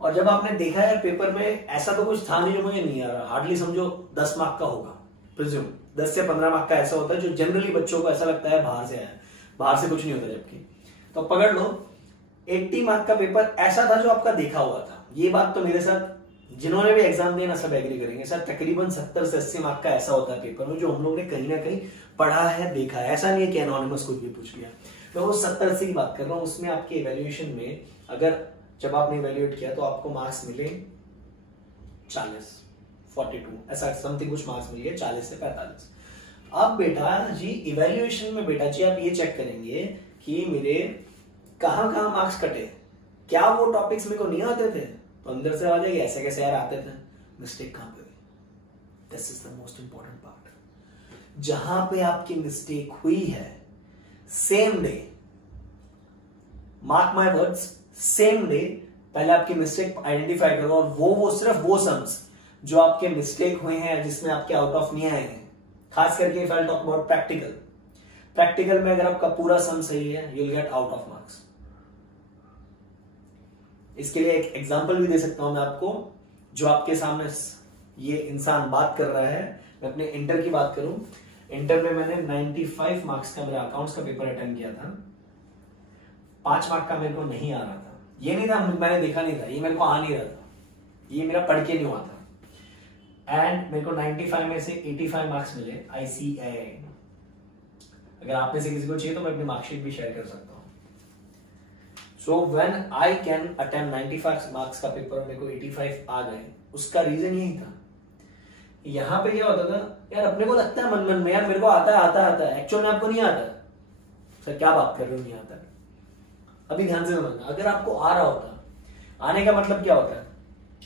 और जब आपने देखा यार पेपर में ऐसा तो कुछ था नहीं जो मुझे नहीं आ रहा, हार्डली समझो 10 मार्क का होगा, प्रिज्यूम 10 से 15 मार्क का ऐसा होता है जो जनरली बच्चों को ऐसा लगता है बाहर से आया, बाहर से कुछ नहीं होता। जबकि तो पकड़ लो 80 मार्क का पेपर ऐसा था जो आपका देखा हुआ था। ये बात तो मेरे साथ जिन्होंने भी एग्जाम दिया ना सब एग्री करेंगे सर, तकरीबन 70 से 80 मार्क का ऐसा होता है पेपर में जो हम लोग ने कहीं ना कहीं पढ़ा है, देखा है। ऐसा नहीं है कि एनोनिमस कुछ भी पूछ लिया। मैं वो 70 की बात कर रहा हूं, उसमें आपके इवैल्यूएशन में अगर जब आपने इवैल्यूएट किया तो आपको मार्क्स मिले 40, 42 ऐसा समथिंग कुछ मार्क्स मिल गए, 40 से 45। अब बेटा जी इवैल्यूएशन में बेटा जी आप ये चेक करेंगे कि मेरे कहां कहां मार्क्स कटे, क्या वो टॉपिक्स मेरे को नहीं आते थे, तो अंदर से आ जाएगी ऐसे कैसे यार आते थे, मिस्टेक कहां पे हुई। This is the most important part. जहां पे आपकी मिस्टेक हुई है same day, mark my words, same day पहले आपकी मिस्टेक आइडेंटिफाई करो और वो सिर्फ वो सम्स जो आपके मिस्टेक हुए हैं जिसमें आपके आउट ऑफ नहीं आए हैं। खास करके if I talk about practical में अगर आपका पूरा सम सही है you will get out of marks. इसके लिए एक एग्जांपल भी दे सकता हूं मैं आपको, जो आपके सामने ये इंसान बात कर रहा है। मैं अपने इंटर की बात करूं, इंटर में मैंने 95 मार्क्स का मेरा अकाउंट्स का पेपर अटेंड किया था। 5 मार्क का मेरे को नहीं आ रहा था, ये नहीं था मैंने देखा नहीं था, ये मेरे को आ नहीं रहा था, ये मेरा पढ़ के नहीं हुआ था। एंड मेरे को 95 में से 85 मार्क्स मिले आईसीआई। अगर आप में से किसी को चाहिए तो मैं अपनी मार्कशीट भी शेयर कर सकता हूं। So when I can attempt 95 marks का पेपर मेरे को 85 आ गए, उसका रीजन यही था। यहां पे क्या होता था यार, अपने को लगता है मन मन में यार मेरे को आता है, एक्चुअल में आपको नहीं आता। सर क्या बात कर रहे हो नहीं आता? अभी ध्यान से समझना, अगर आपको आ रहा होता, आने का मतलब क्या होता है,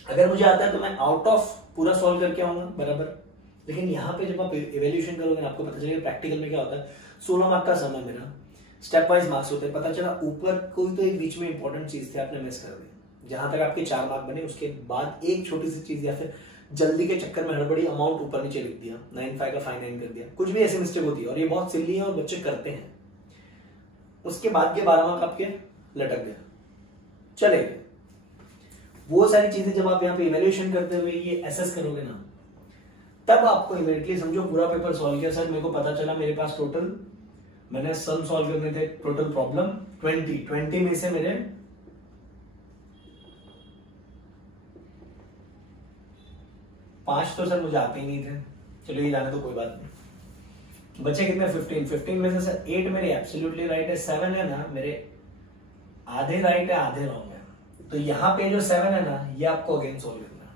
अगर मुझे आता है तो मैं आउट ऑफ पूरा सॉल्व करके आऊंगा, बराबर। लेकिन यहाँ पे जब आप इवैल्यूएशन करोगे ना आपको पता चलेगा प्रैक्टिकल में क्या होता है। 16 मार्क का समय मेरा, स्टेप वाइज मार्क्स होते हैं। पता चला ऊपर कोई तो एक बीच में इंपॉर्टेंट चीज थी आपने मिस कर दी, जहां तक आपके 4 मार्क बने। उसके बाद एक छोटी सी चीज या फिर जल्दी के चक्कर में हड़बड़ी अमाउंट ऊपर नीचे लिख दिया, 95 का 59 कर दिया, कुछ भी ऐसी मिस्टेक होती है और ये बहुत सिली है और बच्चे करते हैं। उसके बाद के 12 मार्क आपके लटक गए, चले गए। वो सारी चीजें जब आप यहाँ पे इवेल्युएशन करते हुए ये एसेस करोगे ना, तब आपको इमीडिएटली समझो पूरा पेपर सॉल्व किया सर, मेरे को पता चला मेरे पास टोटल, मैंने सम सॉल्व करने थे टोटल प्रॉब्लम 20 में से मेरे 5 तो सर मुझे आते ही नहीं थे, चलो ये जाने तो कोई बात नहीं। बचे कितने? 15 में से सर 8 मेरे एब्सोल्युटली राइट है, 7 है ना मेरे आधे राइट है आधे रॉन्ग है। तो यहां पे जो 7 है ना, ये आपको अगेन सॉल्व करना है।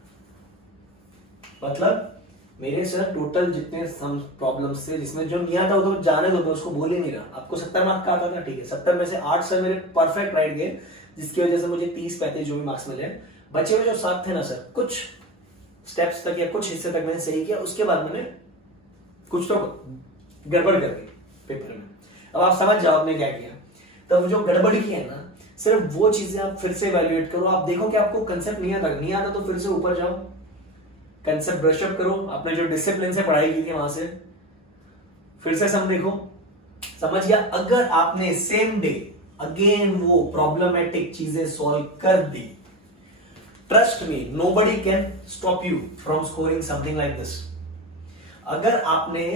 मतलब मेरे सर टोटल जितने सम प्रॉब्लम्स थे जिसमें जो नहीं आता वो तो जाने दो, मैं उसको बोल ही नहीं रहा। आपको 70 मार्क का आता था, ठीक है, 70 में से 8 सर मेरे परफेक्ट राइट गए, जिसकी वजह से मुझे 30-35 जो भी मार्क्स मिले। बचे हुए जो 7 थे ना सर, कुछ स्टेप्स तक या कुछ हिस्से तक मैंने सही किया, उसके बाद मैंने कुछ तो गड़बड़ कर दी पेपर में। अब आप समझ जाओ आपने क्या किया। तब जो गड़बड़ की है ना, सिर्फ वो चीजें आप फिर से इवैल्यूएट करो। आप देखो कि आपको कंसेप्ट नहीं आता तो फिर से ऊपर जाओ, कंसेप्ट ब्रशअप करो, आपने जो डिसिप्लिन से पढ़ाई की थी वहां से फिर से सम देखो, समझ गया। अगर आपने सेम डे अगेन वो प्रॉब्लमेटिक चीजें सॉल्व कर दी, trust me, nobody can stop you from scoring something like this. अगर आपने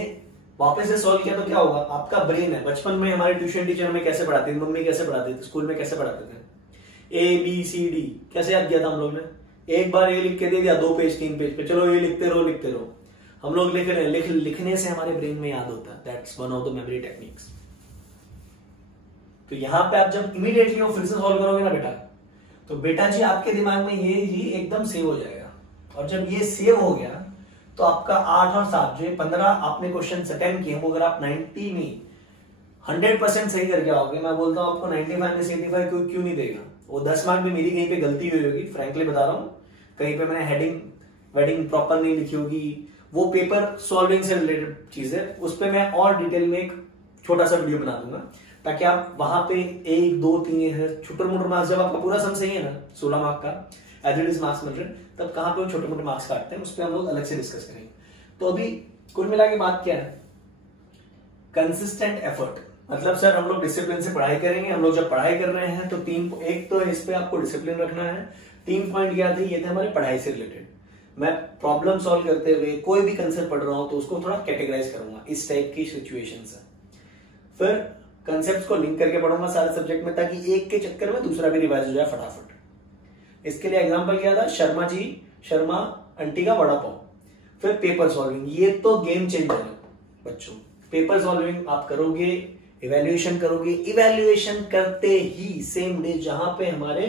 वापस से सॉल्व किया तो क्या होगा, आपका ब्रेन है। बचपन में हमारे ट्यूशन टीचर हमें कैसे पढ़ाते थे, मम्मी कैसे पढ़ाते थे, स्कूल में कैसे पढ़ाते थे, ABCD कैसे याद किया था हम लोग ने? एक बार ए लिख के दे दिया, 2 पेज 3 पेज पे, चलो ये लिखते रहो। हम लोग लिख रहे हैं, लिखने से हमारे ब्रेन में याद होता है। That's one of the memory techniques. तो यहां पे आप जब इमीडिएटली वो फिर से सॉल्व करोगे ना बेटा, तो बेटा जी आपके दिमाग में ये जी एकदम सेव हो जाएगा। और जब ये सेव हो गया तो आपका 8 और 7 जो 15 आपने क्वेश्चन अटेम्प्ट किए, वो अगर आप 90 नहीं 100% सही करके आओगे, मैं बोलता हूं आपको 95 में से 85 क्यों नहीं देगा। वो 10 मार्क भी मेरी कहीं पे गलती हुई होगी, फ्रैंकली बता रहा हूं, कहीं पे मैंने हेडिंग वेडिंग प्रॉपर नहीं लिखी होगी, वो पेपर सॉल्विंग से रिलेटेड चीज है, उस पर मैं और डिटेल में एक छोटा सा वीडियो बना दूंगा, ताकि आप वहां पे 1 2 3 छोटे मोटे मार्क्स, जब आपका पूरा सम सही है ना 16 मार्क का एज इट इज मार्क्स मिल रहे, तब कहां पे वो छोटे मोटे मार्क्स काटते हैं, उस पर हम लोग अलग से डिस्कस करेंगे। तो अभी कुल मिला के बात क्या है, कंसिस्टेंट एफर्ट। मतलब सर हम लोग डिसिप्लिन से पढ़ाई करेंगे। हम लोग जब पढ़ाई कर रहे हैं तो एक तो इस पे आपको डिसिप्लिन रखना है। 3 पॉइंट क्या थे, ये थे हमारे पढ़ाई से रिलेटेड। मैं प्रॉब्लम सॉल्व करते हुए कोई भी कंसेप्ट पढ़ रहा हूं तो उसको थोड़ा कैटेगराइज करूंगा, इस टाइप की सिचुएशन है। फिर कंसेप्ट को लिंक करके पढ़ूंगा सारे सब्जेक्ट में, ताकि एक के चक्कर में दूसरा भी रिवाइज हो जाए फटाफट। इसके लिए एग्जाम्पल क्या था, शर्मा आंटी का वड़ा पाव। फिर पेपर सॉल्विंग, ये तो गेम चेंजर है बच्चों। पेपर सॉल्विंग आप करोगे, इवैल्यूएशन करोगे, इवैल्यूएशन करते ही सेम डे जहां पे हमारे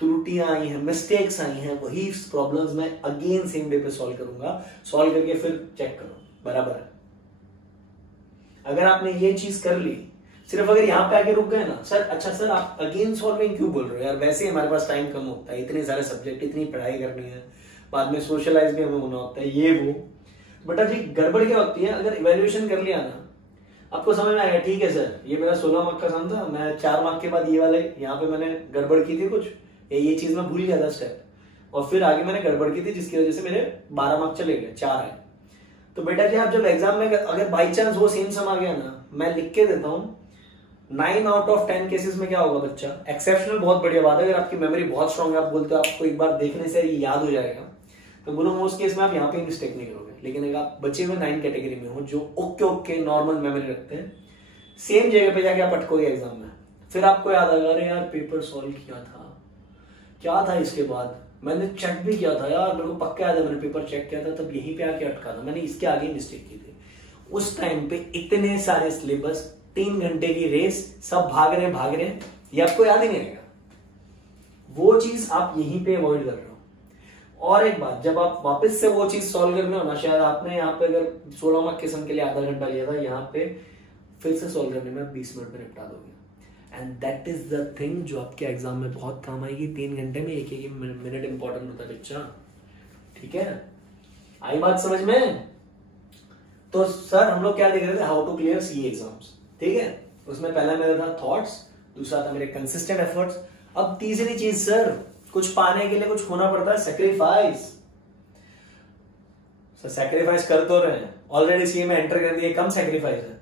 त्रुटियां आई हैं, मिस्टेक्स आई हैं, वही प्रॉब्लम्स मैं अगेन सेम डे पे सॉल्व करूंगा। सॉल्व करके फिर चेक करो बराबर है। अगर आपने ये चीज कर ली, सिर्फ अगर यहां पे आके रुक गए ना सर, अच्छा सर आप अगेन सॉल्विंग क्यों बोल रहे हो यार, वैसे ही हमारे पास टाइम कम होता है, इतने सारे सब्जेक्ट, इतनी पढ़ाई करनी है, बाद में सोशलाइज भी हमें होना होता है, ये वो। बेटा जी गड़बड़ क्या होती है, अगर इवैल्यूएशन कर लिया ना, आपको समझ में आएगा ठीक है सर ये मेरा 16 मार्क का सम था, मैं 4 मार्क के बाद ये वाले यहाँ पे मैंने गड़बड़ की थी कुछ, ये चीज मैं भूल गया था स्टेप, और फिर आगे मैंने गड़बड़ की थी जिसकी वजह से मेरे 12 मार्क चले गए, 4 आए। तो बेटा जी आप जब एग्जाम में अगर बाई चांस वो सेम सम आ गया ना, मैं लिख के देता हूँ 9 आउट ऑफ 10 केसेस में क्या होगा बच्चा, एक्सेप्शनल बहुत बढ़िया बात है, अगर आपकी मेमोरी बहुत स्ट्रांग है, आप बोलते हो आपको एक बार देखने से याद हो जाएगा, तो बोलूंगा उस केस में आप यहाँ पे मिस्टेक नहीं करोगे। लेकिन अगर आप बचे हुए 9 कैटेगरी में हो जो ओके नॉर्मल मेमोरी रखते हैं, सेम जगह पे जाके आप अटकोगे एग्जाम में, फिर आपको याद आएगा अरे यार पेपर सॉल्व किया था, क्या था इसके बाद मैंने चेक भी किया था यार, मेरे को पक्का याद है मैंने पेपर चेक किया था, तब यहीं पे आके अटका था, मैंने इसके आगे मिस्टेक की थी। उस टाइम पे इतने सारे सिलेबस, 3 घंटे की रेस, सब भाग रहे हैं, ये आपको याद ही नहीं आएगा। वो चीज आप यहीं पे अवॉइड कर रहे हो। और एक बात, जब आप वापस से वो चीज सॉल्व करने हो ना, शायद आपने यहाँ पे अगर 16 मार्क के सम के लिए आधा घंटा लिया था, यहाँ पे फिर से सॉल्व करने में 20 मिनट में निपटा दोगे। And that is the thing जो आपके एग्जाम में बहुत काम आएगी। 3 घंटे में एक मिनट इंपॉर्टेंट होता है बच्चा, ठीक है, आई बात समझ में। तो सर हम लोग क्या देख रहे थे, how to clear C exams, ठीक है। उसमें पहला मेरा था थॉट्स, दूसरा था मेरे कंसिस्टेंट एफर्ट्स। अब तीसरी चीज सर, कुछ पाने के लिए कुछ होना पड़ता है, सेक्रीफाइस। सर सेक्रीफाइस कर तो रहे हैं, ऑलरेडी सी में एंटर कर दिए, कम सेक्रीफाइस है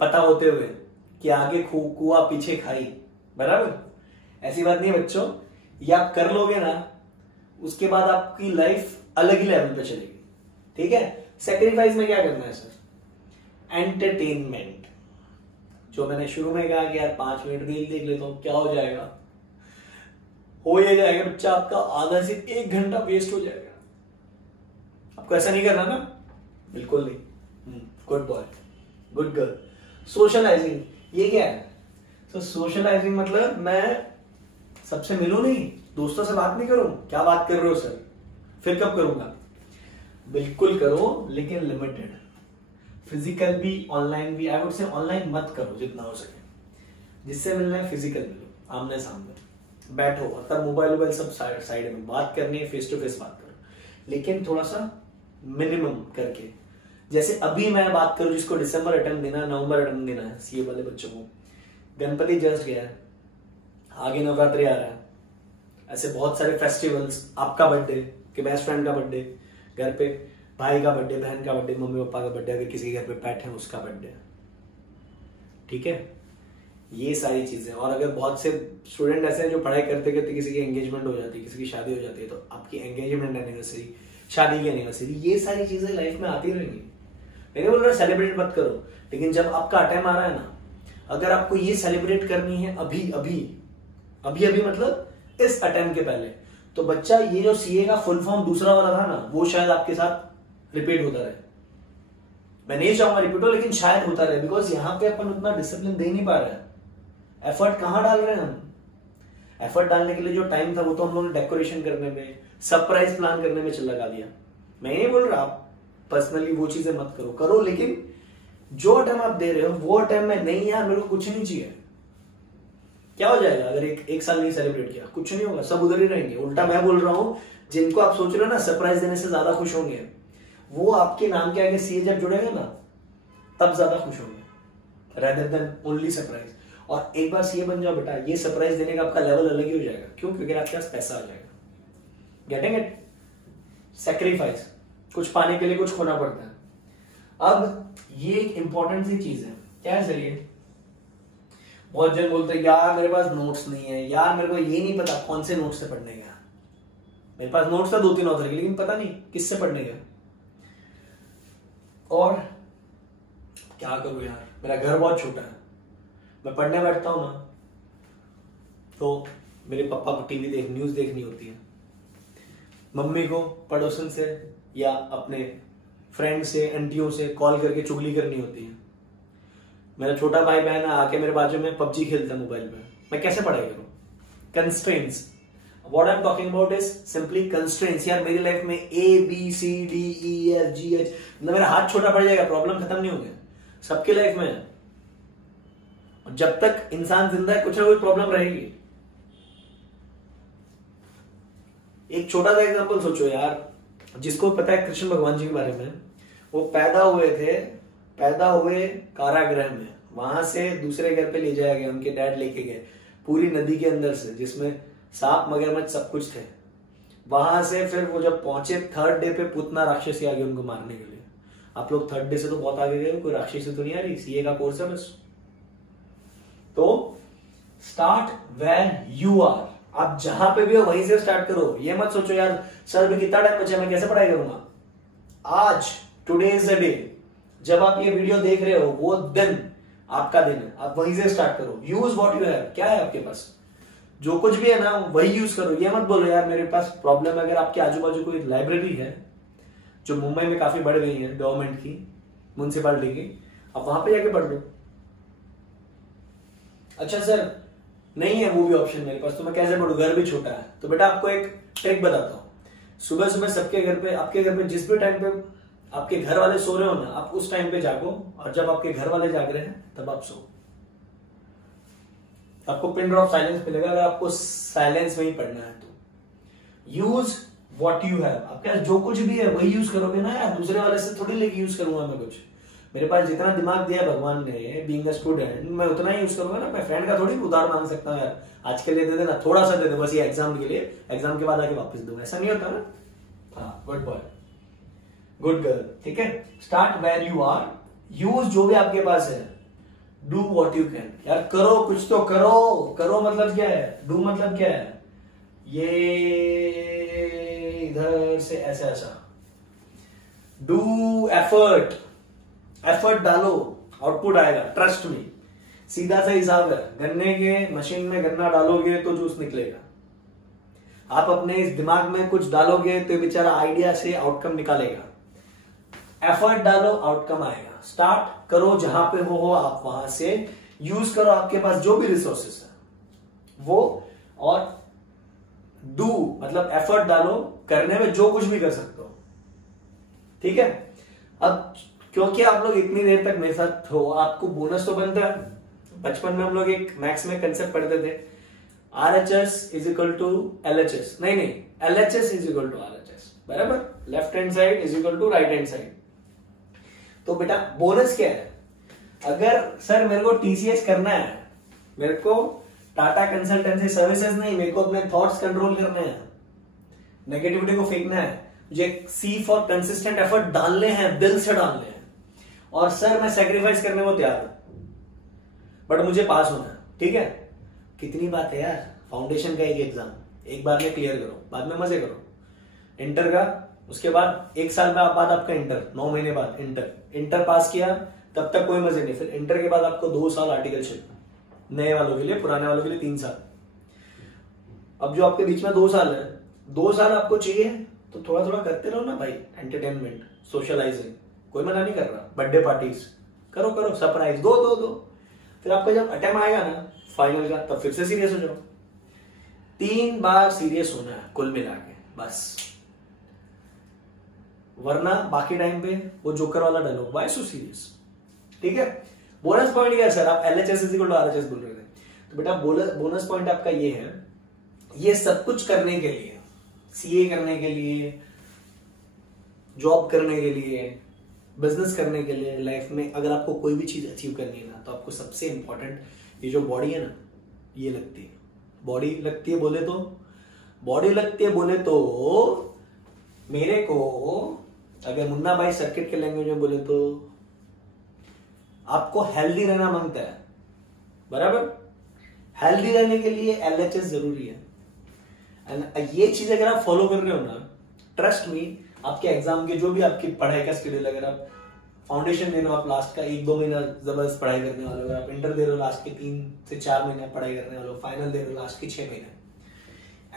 पता होते हुए कि आगे कुआ पीछे खाई, बराबर। ऐसी बात नहीं बच्चों, ये आप कर लोगे ना उसके बाद आपकी लाइफ अलग ही लेवल पे चलेगी। ठीक है, सेक्रीफाइस में क्या करना है सर? एंटरटेनमेंट। जो मैंने शुरू में कहा कि यार 5 मिनट रील देख लेता हूं, क्या हो जाएगा? हो ये जाएगा बच्चा, आपका आधा से 1 घंटा वेस्ट हो जाएगा। आपको ऐसा नहीं करना ना, बिल्कुल नहीं। Good boy, good girl. Socialising, ये क्या है? तो सोशलाइजिंग मतलब मैं सबसे मिलूं नहीं, दोस्तों से बात नहीं करूं। क्या बात कर रहे हो सर? फिर कब करूंगा? बिल्कुल करो, लेकिन लिमिटेड। फिजिकल भी, ऑनलाइन भी। आई वुड से ऑनलाइन मत करो जितना हो सके। जिससे मिलना है फिजिकल मिलो, आमने सामने बैठो। तब मोबाइल सब साइड में, बात करनी है फेस टू फेस बात करो, लेकिन थोड़ा सा मिनिमम करके। जैसे अभी मैं बात करूं, जिसको दिसंबर अटेम्प्ट देना, नवंबर अटेम्प्ट देना है, सीए वाले बच्चों को, गणपति जस्ट गया है, आगे नवरात्रि आ रहा है, ऐसे बहुत सारे फेस्टिवल्स, आपका बर्थडे के बेस्ट फ्रेंड का बर्थडे, घर पे भाई का बर्थडे, बहन का बर्थडे, मम्मी पापा का बर्थडे, अगर किसी के घर पे पेट है उसका बर्थडे। ठीक है, ये सारी चीजें। और अगर बहुत से स्टूडेंट ऐसे हैं जो पढ़ाई करते करते किसी की एंगेजमेंट हो जाती है, किसी की शादी हो जाती है, तो आपकी एंगेजमेंट एनिवर्सरी, शादी की एनिवर्सरी, ये सारी चीजें लाइफ में आती रहेंगी। मैंने बोल रहा सेलिब्रेट मत करो, लेकिन जब आपका टाइम आ रहा है ना, अगर आपको ये सेलिब्रेट करनी है अभी अभी अभी अभी मतलब इस अटेम्प्ट के पहले, तो बच्चा ये जो सीए का फुल फॉर्म दूसरा वाला था ना, वो शायद आपके साथ रिपीट होता रहे। मैं नहीं चाहूंगा रिपीट हो, लेकिन शायद होता रहे, बिकॉज यहां पे अपन उतना डिसिप्लिन दे नहीं पा रहे हैं। एफर्ट कहां डाल रहे हैं हम? एफर्ट डालने के लिए जो टाइम था वो तो हम लोगों ने डेकोरेशन करने में, सरप्राइज प्लान करने में लगा दिया। मैं नहीं बोल रहा आप पर्सनली वो चीजें मत करो, करो, लेकिन जो टाइम आप दे रहे हो वो टाइम में नहीं, यार मेरे को कुछ नहीं चाहिए। क्या हो जाएगा अगर एक साल नहीं सेलिब्रेट किया? कुछ नहीं होगा, सब उधर ही रहेंगे। उल्टा मैं बोल रहा हूं, जिनको आप सोच रहे हो ना सरप्राइज देने से ज्यादा खुश होंगे, वो आपके नाम के आगे सीए जब जुड़ेगा ना, तब ज्यादा खुश होंगे रेदर देन ओनली सरप्राइज। और एक बार सीए बन जाओ बेटा, ये सरप्राइज देने का आपका लेवल अलग ही हो जाएगा। क्यों? क्योंकि आपके पास पैसा आ जाएगा। Getting it? सेक्रीफाइस, कुछ पाने के लिए कुछ खोना पड़ता है। अब ये एक इंपॉर्टेंट सी चीज है। क्या है सर ये? बहुत जन बोलते हैं यार मेरे पास नोट्स नहीं है, यार मेरे को ये नहीं पता कौन से नोट्स से पढ़ने का। मेरे पास नोट्स था 2-3 ऑथर के, लेकिन पता नहीं किससे पढ़ने का। और क्या करूं यार, मेरा घर बहुत छोटा है, मैं पढ़ने बैठता हूं ना तो मेरे पापा को टीवी न्यूज देखनी होती है, मम्मी को पड़ोसन से या अपने फ्रेंड से, आंटियों से कॉल करके चुगली करनी होती है। मेरा छोटा भाई बहन आके मेरे बाजू में पबजी खेलता है मोबाइल पे, मैं कैसे पढ़ाई करूं? Constraints, what I am talking about is simply constraints. यार मेरी लाइफ में ABCDEFGH, मेरा हाथ छोटा पड़ जाएगा, प्रॉब्लम खत्म नहीं होंगे। सबकी लाइफ में है। जब तक इंसान जिंदा है कुछ ना कुछ प्रॉब्लम रहेगी। एक छोटा सा एग्जांपल सोचो यार, जिसको पता है कृष्ण भगवान जी के बारे में, वो पैदा हुए कारागृह में, वहां से दूसरे घर पे ले जाया गया, उनके डैड लेके गए पूरी नदी के अंदर से, जिसमें सांप मगरमच्छ सब कुछ थे। वहां से फिर वो जब पहुंचे 3rd डे पे, पूतना राक्षसी आ गई उनको मारने के लिए। आप लोग 3rd डे से तो बहुत आगे गए, कोई राक्षसी तो नहीं आ रही, सीए का कोर्स है बस। तो स्टार्ट वेयर यू आर, आप जहां पे भी हो वहीं से स्टार्ट करो। ये मत सोचो यार सर भी कितना टाइम बचा, मैं कैसे पढ़ाई करूंगा। आज टुडे इज द डे, जब आप ये वीडियो देख रहे हो वो दिन आपका दिन है, आप वहीं से स्टार्ट करो। यूज व्हाट यू हैव, क्या है आपके पास, जो कुछ भी है ना वही यूज करो। ये मत बोलो यार मेरे पास प्रॉब्लम है। अगर आपके आजू बाजू कोई लाइब्रेरी है, जो मुंबई में काफी बढ़ गई है, गवर्नमेंट की, म्युनिसिपैलिटी की, आप वहां पे जाके पढ़ लो। अच्छा सर नहीं है वो भी ऑप्शन मेरे पास, तो मैं कैसे पढ़ूं, घर भी छोटा है। तो बेटा आपको एक ट्रिक बताता हूं। सुबह सुबह सबके घर पे, आपके घर पे जिस भी टाइम पे आपके घर वाले सो रहे हो ना, आप उस टाइम पे जागो, और जब आपके घर वाले जाग रहे हैं तब आप सो। आपको पिन ड्रॉप साइलेंस मिलेगा अगर आपको साइलेंस में ही पढ़ना है तो। यूज व्हाट यू हैव, आपके पास जो कुछ भी है वही यूज करोगे ना यार, दूसरे वाले से थोड़ी लेके यूज करूंगा मैं कुछ। मेरे पास जितना दिमाग दिया भगवान ने बीइंग अ स्टूडेंट, मैं उतना ही यूज करूंगा ना। मैं फ्रेंड का थोड़ी उधार मांग सकता हूँ यार, आज के लिए दे देना, थोड़ा सा दे दे बस ये एग्जाम के लिए, एग्जाम के बाद आके वापस दो, ऐसा नहीं होता ना। हाँ, गुड बॉय, गुड गर्ल। ठीक है, start where you are, use जो भी आपके पास है, डू व्हाट यू कैन। यार करो, कुछ तो करो। करो मतलब क्या है, डू मतलब क्या है, ये इधर से ऐसा ऐसा। डू एफर्ट, एफर्ट डालो, आउटपुट आएगा, ट्रस्ट मी। सीधा सा हिसाब है, गन्ने के मशीन में गन्ना डालोगे तो जूस निकलेगा। आप अपने इस दिमाग में कुछ डालोगे तो बेचारा आइडिया से आउटकम निकालेगा। एफर्ट डालो, आउटकम आएगा। स्टार्ट करो जहां पे हो आप वहां से यूज करो आपके पास जो भी रिसोर्सेस है वो, और डू मतलब एफर्ट डालो, करने में जो कुछ भी कर सकते हो। ठीक है। अब क्योंकि आप लोग इतनी देर तक मेरे साथ हो, आपको बोनस तो बनता है। बचपन में हम लोग एक मैथ्स में कंसेप्ट पढ़ते थे, RHS is equal to LHS, नहीं LHS is equal to RHS, बराबर, left hand side is equal to right hand side. तो बेटा बोनस क्या है? अगर सर मेरे को TCS करना है, मेरे को टाटा कंसल्टेंसी सर्विसेज नहीं, मेरे को अपने थॉट्स कंट्रोल करने हैं, नेगेटिविटी को फेंकना है, मुझे C फॉर कंसिस्टेंट एफर्ट डालने हैं, दिल से डालने हैं, और सर मैं सैक्रिफाइस करने को तैयार हूं, बट मुझे पास होना है। ठीक है। कितनी बात है यार, फाउंडेशन का एक एग्जाम एक बार में क्लियर करो, बाद में मजे करो। इंटर का, उसके बाद 1 साल बाद आपका इंटर, 9 महीने बाद इंटर पास किया, तब तक कोई मजे नहीं। फिर इंटर के बाद आपको 2 साल आर्टिकलशिप, नए वालों के लिए, पुराने वालों के लिए 3 साल। अब जो आपके बीच में 2 साल है, 2 साल आपको चाहिए तो थोड़ा थोड़ा करते रहो ना भाई, एंटरटेनमेंट, सोशलाइजिंग, कोई मना नहीं कर रहा, बर्थडे पार्टीज करो, सरप्राइज दो। फिर आपका जब अटेम्प्ट आएगा ना फाइनल का, तब फिर से सीरियस हो जाओ। 3 बार सीरियस होना है कुल मिला के बस, वरना बाकी टाइम पे वो जोकर वाला डायलॉग, व्हाई सो सीरियस। ठीक है। बोनस पॉइंट क्या है सर? आप LHS is equal to RHS बोल रहे थे, तो बेटा बोनस पॉइंट आपका ये है, ये सब कुछ करने के लिए, CA करने के लिए, जॉब करने के लिए, बिजनेस करने के लिए, लाइफ में अगर आपको कोई भी चीज अचीव करनी है ना, तो आपको सबसे इंपॉर्टेंट ये जो बॉडी है ना, ये लगती है। बॉडी लगती है बोले तो मेरे को, अगर मुन्ना भाई सर्किट के लैंग्वेज में बोले तो आपको हेल्दी रहना मांगता है, बराबर। हेल्दी रहने के लिए LHS जरूरी है। एंड ये चीज अगर आप फॉलो कर रहे हो ना, ट्रस्ट मी, आपके एग्जाम के जो भी आपकी पढ़ाई का शेड्यूल, अगर आप फाउंडेशन दे रहे हो, आप लास्ट का 1-2 महीना जबरदस्त पढ़ाई करने वाले हो, अगर आप इंटर दे रहे हो लास्ट के 3 से 4 महीने पढ़ाई करने वाले हो, फाइनल दे रहे हो लास्ट के 6 महीने,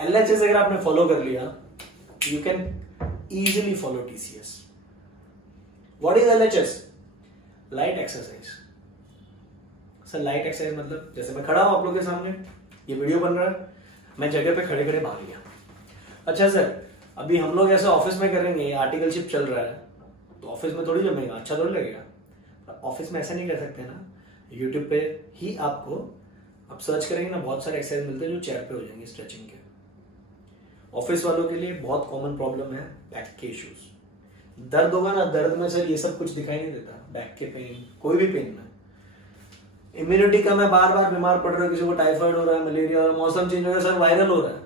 LHS अगर आपने फॉलो कर लिया, you can easily follow TCS। What is LHS? Light exercise. Sir light exercise मतलब, जैसे मैं खड़ा हूं आप लोग के सामने, ये वीडियो बन रहा है, मैं जगह पे खड़े खड़े भाग गया। अच्छा सर, अभी हम लोग ऐसे ऑफिस में करेंगे, आर्टिकलशिप चल रहा है, तो ऑफिस में थोड़ी जमेगा, अच्छा थोड़ी लगेगा। ऑफिस में ऐसा नहीं कर सकते ना, यूट्यूब पे ही आपको, आप सर्च करेंगे ना, बहुत सारे एक्सरसाइज मिलते हैं जो चेयर पे हो जाएंगे स्ट्रेचिंग के। ऑफिस वालों के लिए बहुत कॉमन प्रॉब्लम है बैक के इश्यूज। दर्द होगा ना, दर्द में सर ये सब कुछ दिखाई नहीं देता, बैक के पेन, कोई भी पेन में। इम्यूनिटी कम है, बार बार बीमार पड़ रहे हो, किसी को टाइफाइड हो रहा है, मलेरिया हो रहा है, मौसम चेंज हो रहा है, सर वायरल हो रहा है,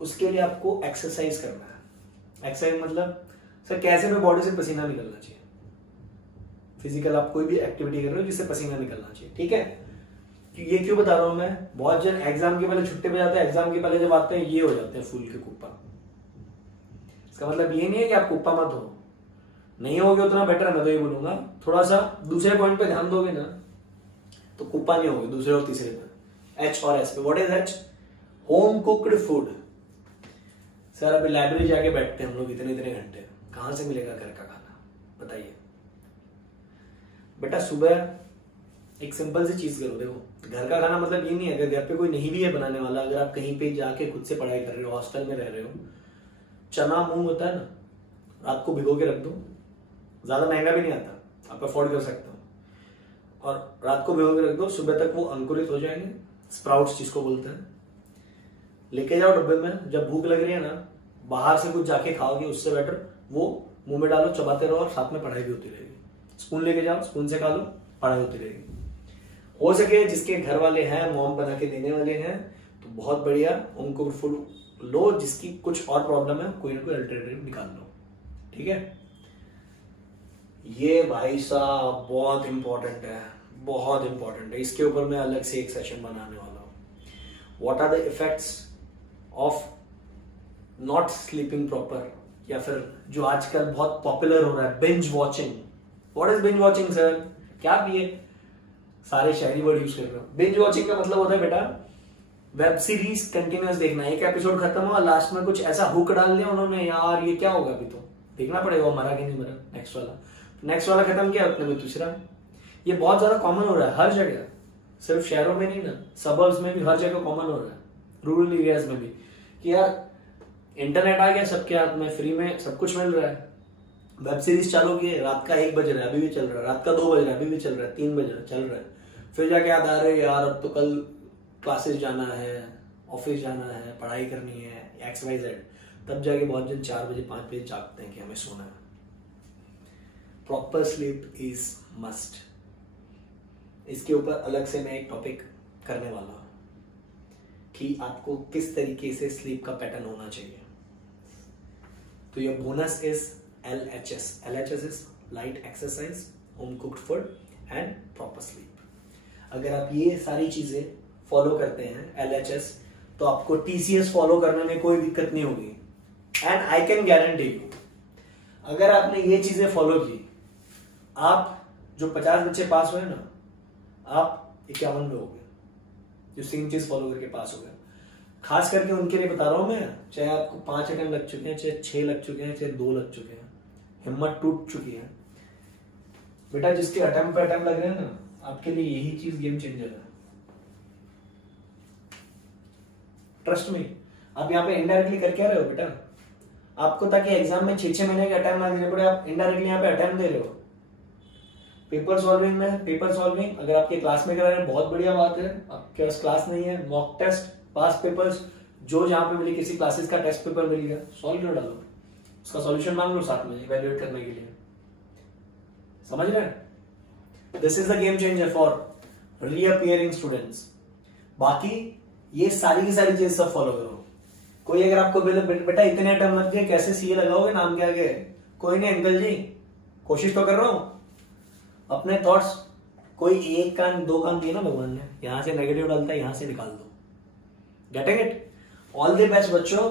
उसके लिए आपको एक्सरसाइज करना है। एक्सरसाइज मतलब सर कैसे में बॉडी से पसीना निकलना चाहिए, फिजिकल आप कोई भी एक्टिविटी कर रहे हो जिससे पसीना निकलना चाहिए। ठीक है। ये क्यों बता रहा हूं मैं, बहुत जन एग्जाम के पहले छुट्टी पे जाते हैं, एग्जाम के पहले जब आते हैं ये हो जाते हैं फूल के कुप्पा। इसका मतलब ये नहीं है कि आप कुप्पा मत हो, नहीं होगे उतना बेटर है, मैं तो ये बोलूंगा। थोड़ा सा दूसरे पॉइंट पे ध्यान दोगे ना तो कुप्पा नहीं होगे, दूसरे और तीसरे पे, H और S पे। What is H? Home cooked food. Sir अभी लाइब्रेरी जाके बैठते हैं हम लोग इतने घंटे, कहां से मिलेगा घर का खाना, बताइए। बेटा सुबह एक सिंपल सी चीज करो, देखो घर का खाना मतलब ये नहीं है, अगर घर पे कोई नहीं भी है बनाने वाला, अगर आप कहीं पे जाके खुद से पढ़ाई कर रहे हो, हॉस्टल में रह रहे हो, चना मूंग होता है ना, रात को भिगो के रख दो, ज्यादा महंगा भी नहीं आता, आप अफोर्ड कर सकते हो, और रात को भिगो के रख दो, सुबह तक वो अंकुरित हो जाएंगे, स्प्राउट्स जिसको बोलते हैं, लेके जाओ डब्बे में। जब भूख लग रही है ना, बाहर से कुछ जाके खाओगे, उससे बेटर वो मुंह में डालो, चबाते रहो, और साथ में पढ़ाई भी होती रहेगी। स्पून लेके जाओ, स्पून से खा लो, पढ़ाई होती रहेगी। हो सके जिसके घर वाले हैं, मॉम बना के देने वाले हैं, तो बहुत बढ़िया होम कुक्ड फूड लो। जिसकी कुछ और प्रॉब्लम है, कोई ना कोई अल्टरनेटिव निकाल लो। ठीक है। ये भाई साहब बहुत इंपॉर्टेंट है, बहुत इंपॉर्टेंट है, इसके ऊपर मैं अलग से एक सेशन बनाने वाला हूं। What are the effects of not sleeping proper, या फिर जो आजकल बहुत पॉपुलर हो रहा है binge watching. What is binge watching sir? क्या पिए? सारे शहरी वर्ड यूज कर रहे हो। बिंज वॉचिंग का मतलब होता है बेटा वेब सीरीज कंटिन्यूअस देखना, एक एपिसोड खत्म हुआ, लास्ट में कुछ ऐसा हुक डाल दिया उन्होंने, यार ये क्या होगा, अभी तो देखना पड़ेगा वो मरा कि नहीं मरा, नेक्स्ट वाला खत्म किया अपने में दूसरा। ये बहुत ज्यादा कॉमन हो रहा है हर जगह, सिर्फ शहरों में नहीं ना, सबर्ब्स में भी हर जगह कॉमन हो रहा है, रूरल एरियाज में भी, कि यार इंटरनेट आ गया सबके हाथ में, फ्री में सब कुछ मिल रहा है। वेब सीरीज चालू की है, रात का 1 बज रहा है अभी भी चल रहा है, रात का 2 बज रहा है अभी भी चल रहा है, 3 बज रहा है चल रहा है, फिर जाके याद आ रहे हैं यार अब तो कल क्लासेस जाना है, ऑफिस जाना है, पढ़ाई करनी है, XYZ, तब जाके बहुत जन 4 बजे 5 बजे जागते हैं कि हमें सोना है। Proper sleep is must. इसके ऊपर अलग से मैं एक टॉपिक करने वाला हूं कि आपको किस तरीके से स्लीप का पैटर्न होना चाहिए। तो your bonus is LHS। LHS is light exercise, home cooked food and proper sleep. अगर आप ये सारी चीजें फॉलो करते हैं LHS, तो आपको TCS फॉलो करने में कोई दिक्कत नहीं होगी। And I can guarantee you, अगर आपने ये चीजें फॉलो की, आप जो 50 बच्चे पास हुए ना, आप 51 में हो गए, जो सेम चीज फॉलो करके पास हो गए। खास करके उनके लिए बता रहा हूं मैं, चाहे आपको 5 अटेम्प्ट लग चुके हैं, चाहे 6 लग चुके हैं, चाहे 2 लग चुके हैं, हिम्मत टूट चुकी है बेटा, जिसके अटेम्प्ट पे अटेम्प्ट लग रहे हैं ना, आपके लिए यही चीज गेम चेंजर है। ट्रस्ट मी, आप यहाँ पे इनडायरेक्टली कर क्या रहे हो बेटा, आपको ताकि एग्जाम में 6 महीने के अटेम्प्ट ना देने पड़े, आप इनडायरेक्टली यहाँ पे अटेम्प्ट दे रहे हो। पेपर सॉल्विंग में, पेपर सॉल्विंग अगर आपके क्लास में करा रहे हैं बहुत बढ़िया बात है, आपके पास क्लास नहीं है, मॉक टेस्ट, पास पेपर्स, जो जहां पे मिली, किसी क्लासेस का टेस्ट पेपर मिल गया, सॉल्व कर डालो, उसका सॉल्यूशन मांग लो साथ में इवैल्यूएट करने के लिए। समझ रहे हैं? This is the game changer for reappearing students. बाकी ये सारी की सारी चीज सब फॉलो करो। कोई अगर आपको बेटा इतने अटेम्प्ट मत दिए, कैसे CA लगाओगे नाम के आगे, कोई नहीं अंकल जी, कोशिश तो कर रहा हूं। अपने थॉट्स, कोई 1 कान 2 कान दिए ना भगवान ने, यहां से नेगेटिव डालता है, यहां से निकाल दो। Getting it? All the best बच्चों।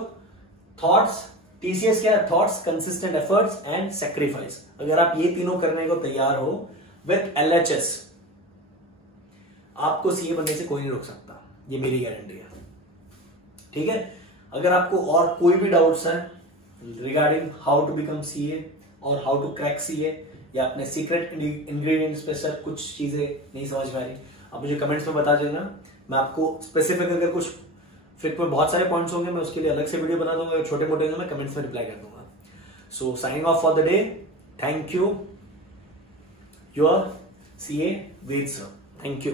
थॉट्स, TCS क्या है? Thoughts, consistent efforts and sacrifice. अगर आप ये तीनों करने को तैयार हो विथ LHS, आपको CA बनने से कोई नहीं रोक सकता, ये मेरी गारंटी है। ठीक है? अगर आपको और कोई भी डाउट्स हैं regarding how to become CA और हाउ टू क्रैक CA, या अपने सीक्रेट इंग्रेडिएंट्स पे सर कुछ चीजें नहीं समझ में आ रही, आप मुझे कमेंट्स में बता देना। मैं आपको स्पेसिफिक अगर कुछ फिर पर बहुत सारे पॉइंट्स होंगे, मैं उसके लिए अलग से वीडियो बना दूंगा, छोटे मोटे मैं कमेंट्स में रिप्लाई कर दूंगा। So signing off for the day, thank you, your CA Ved sir, thank you.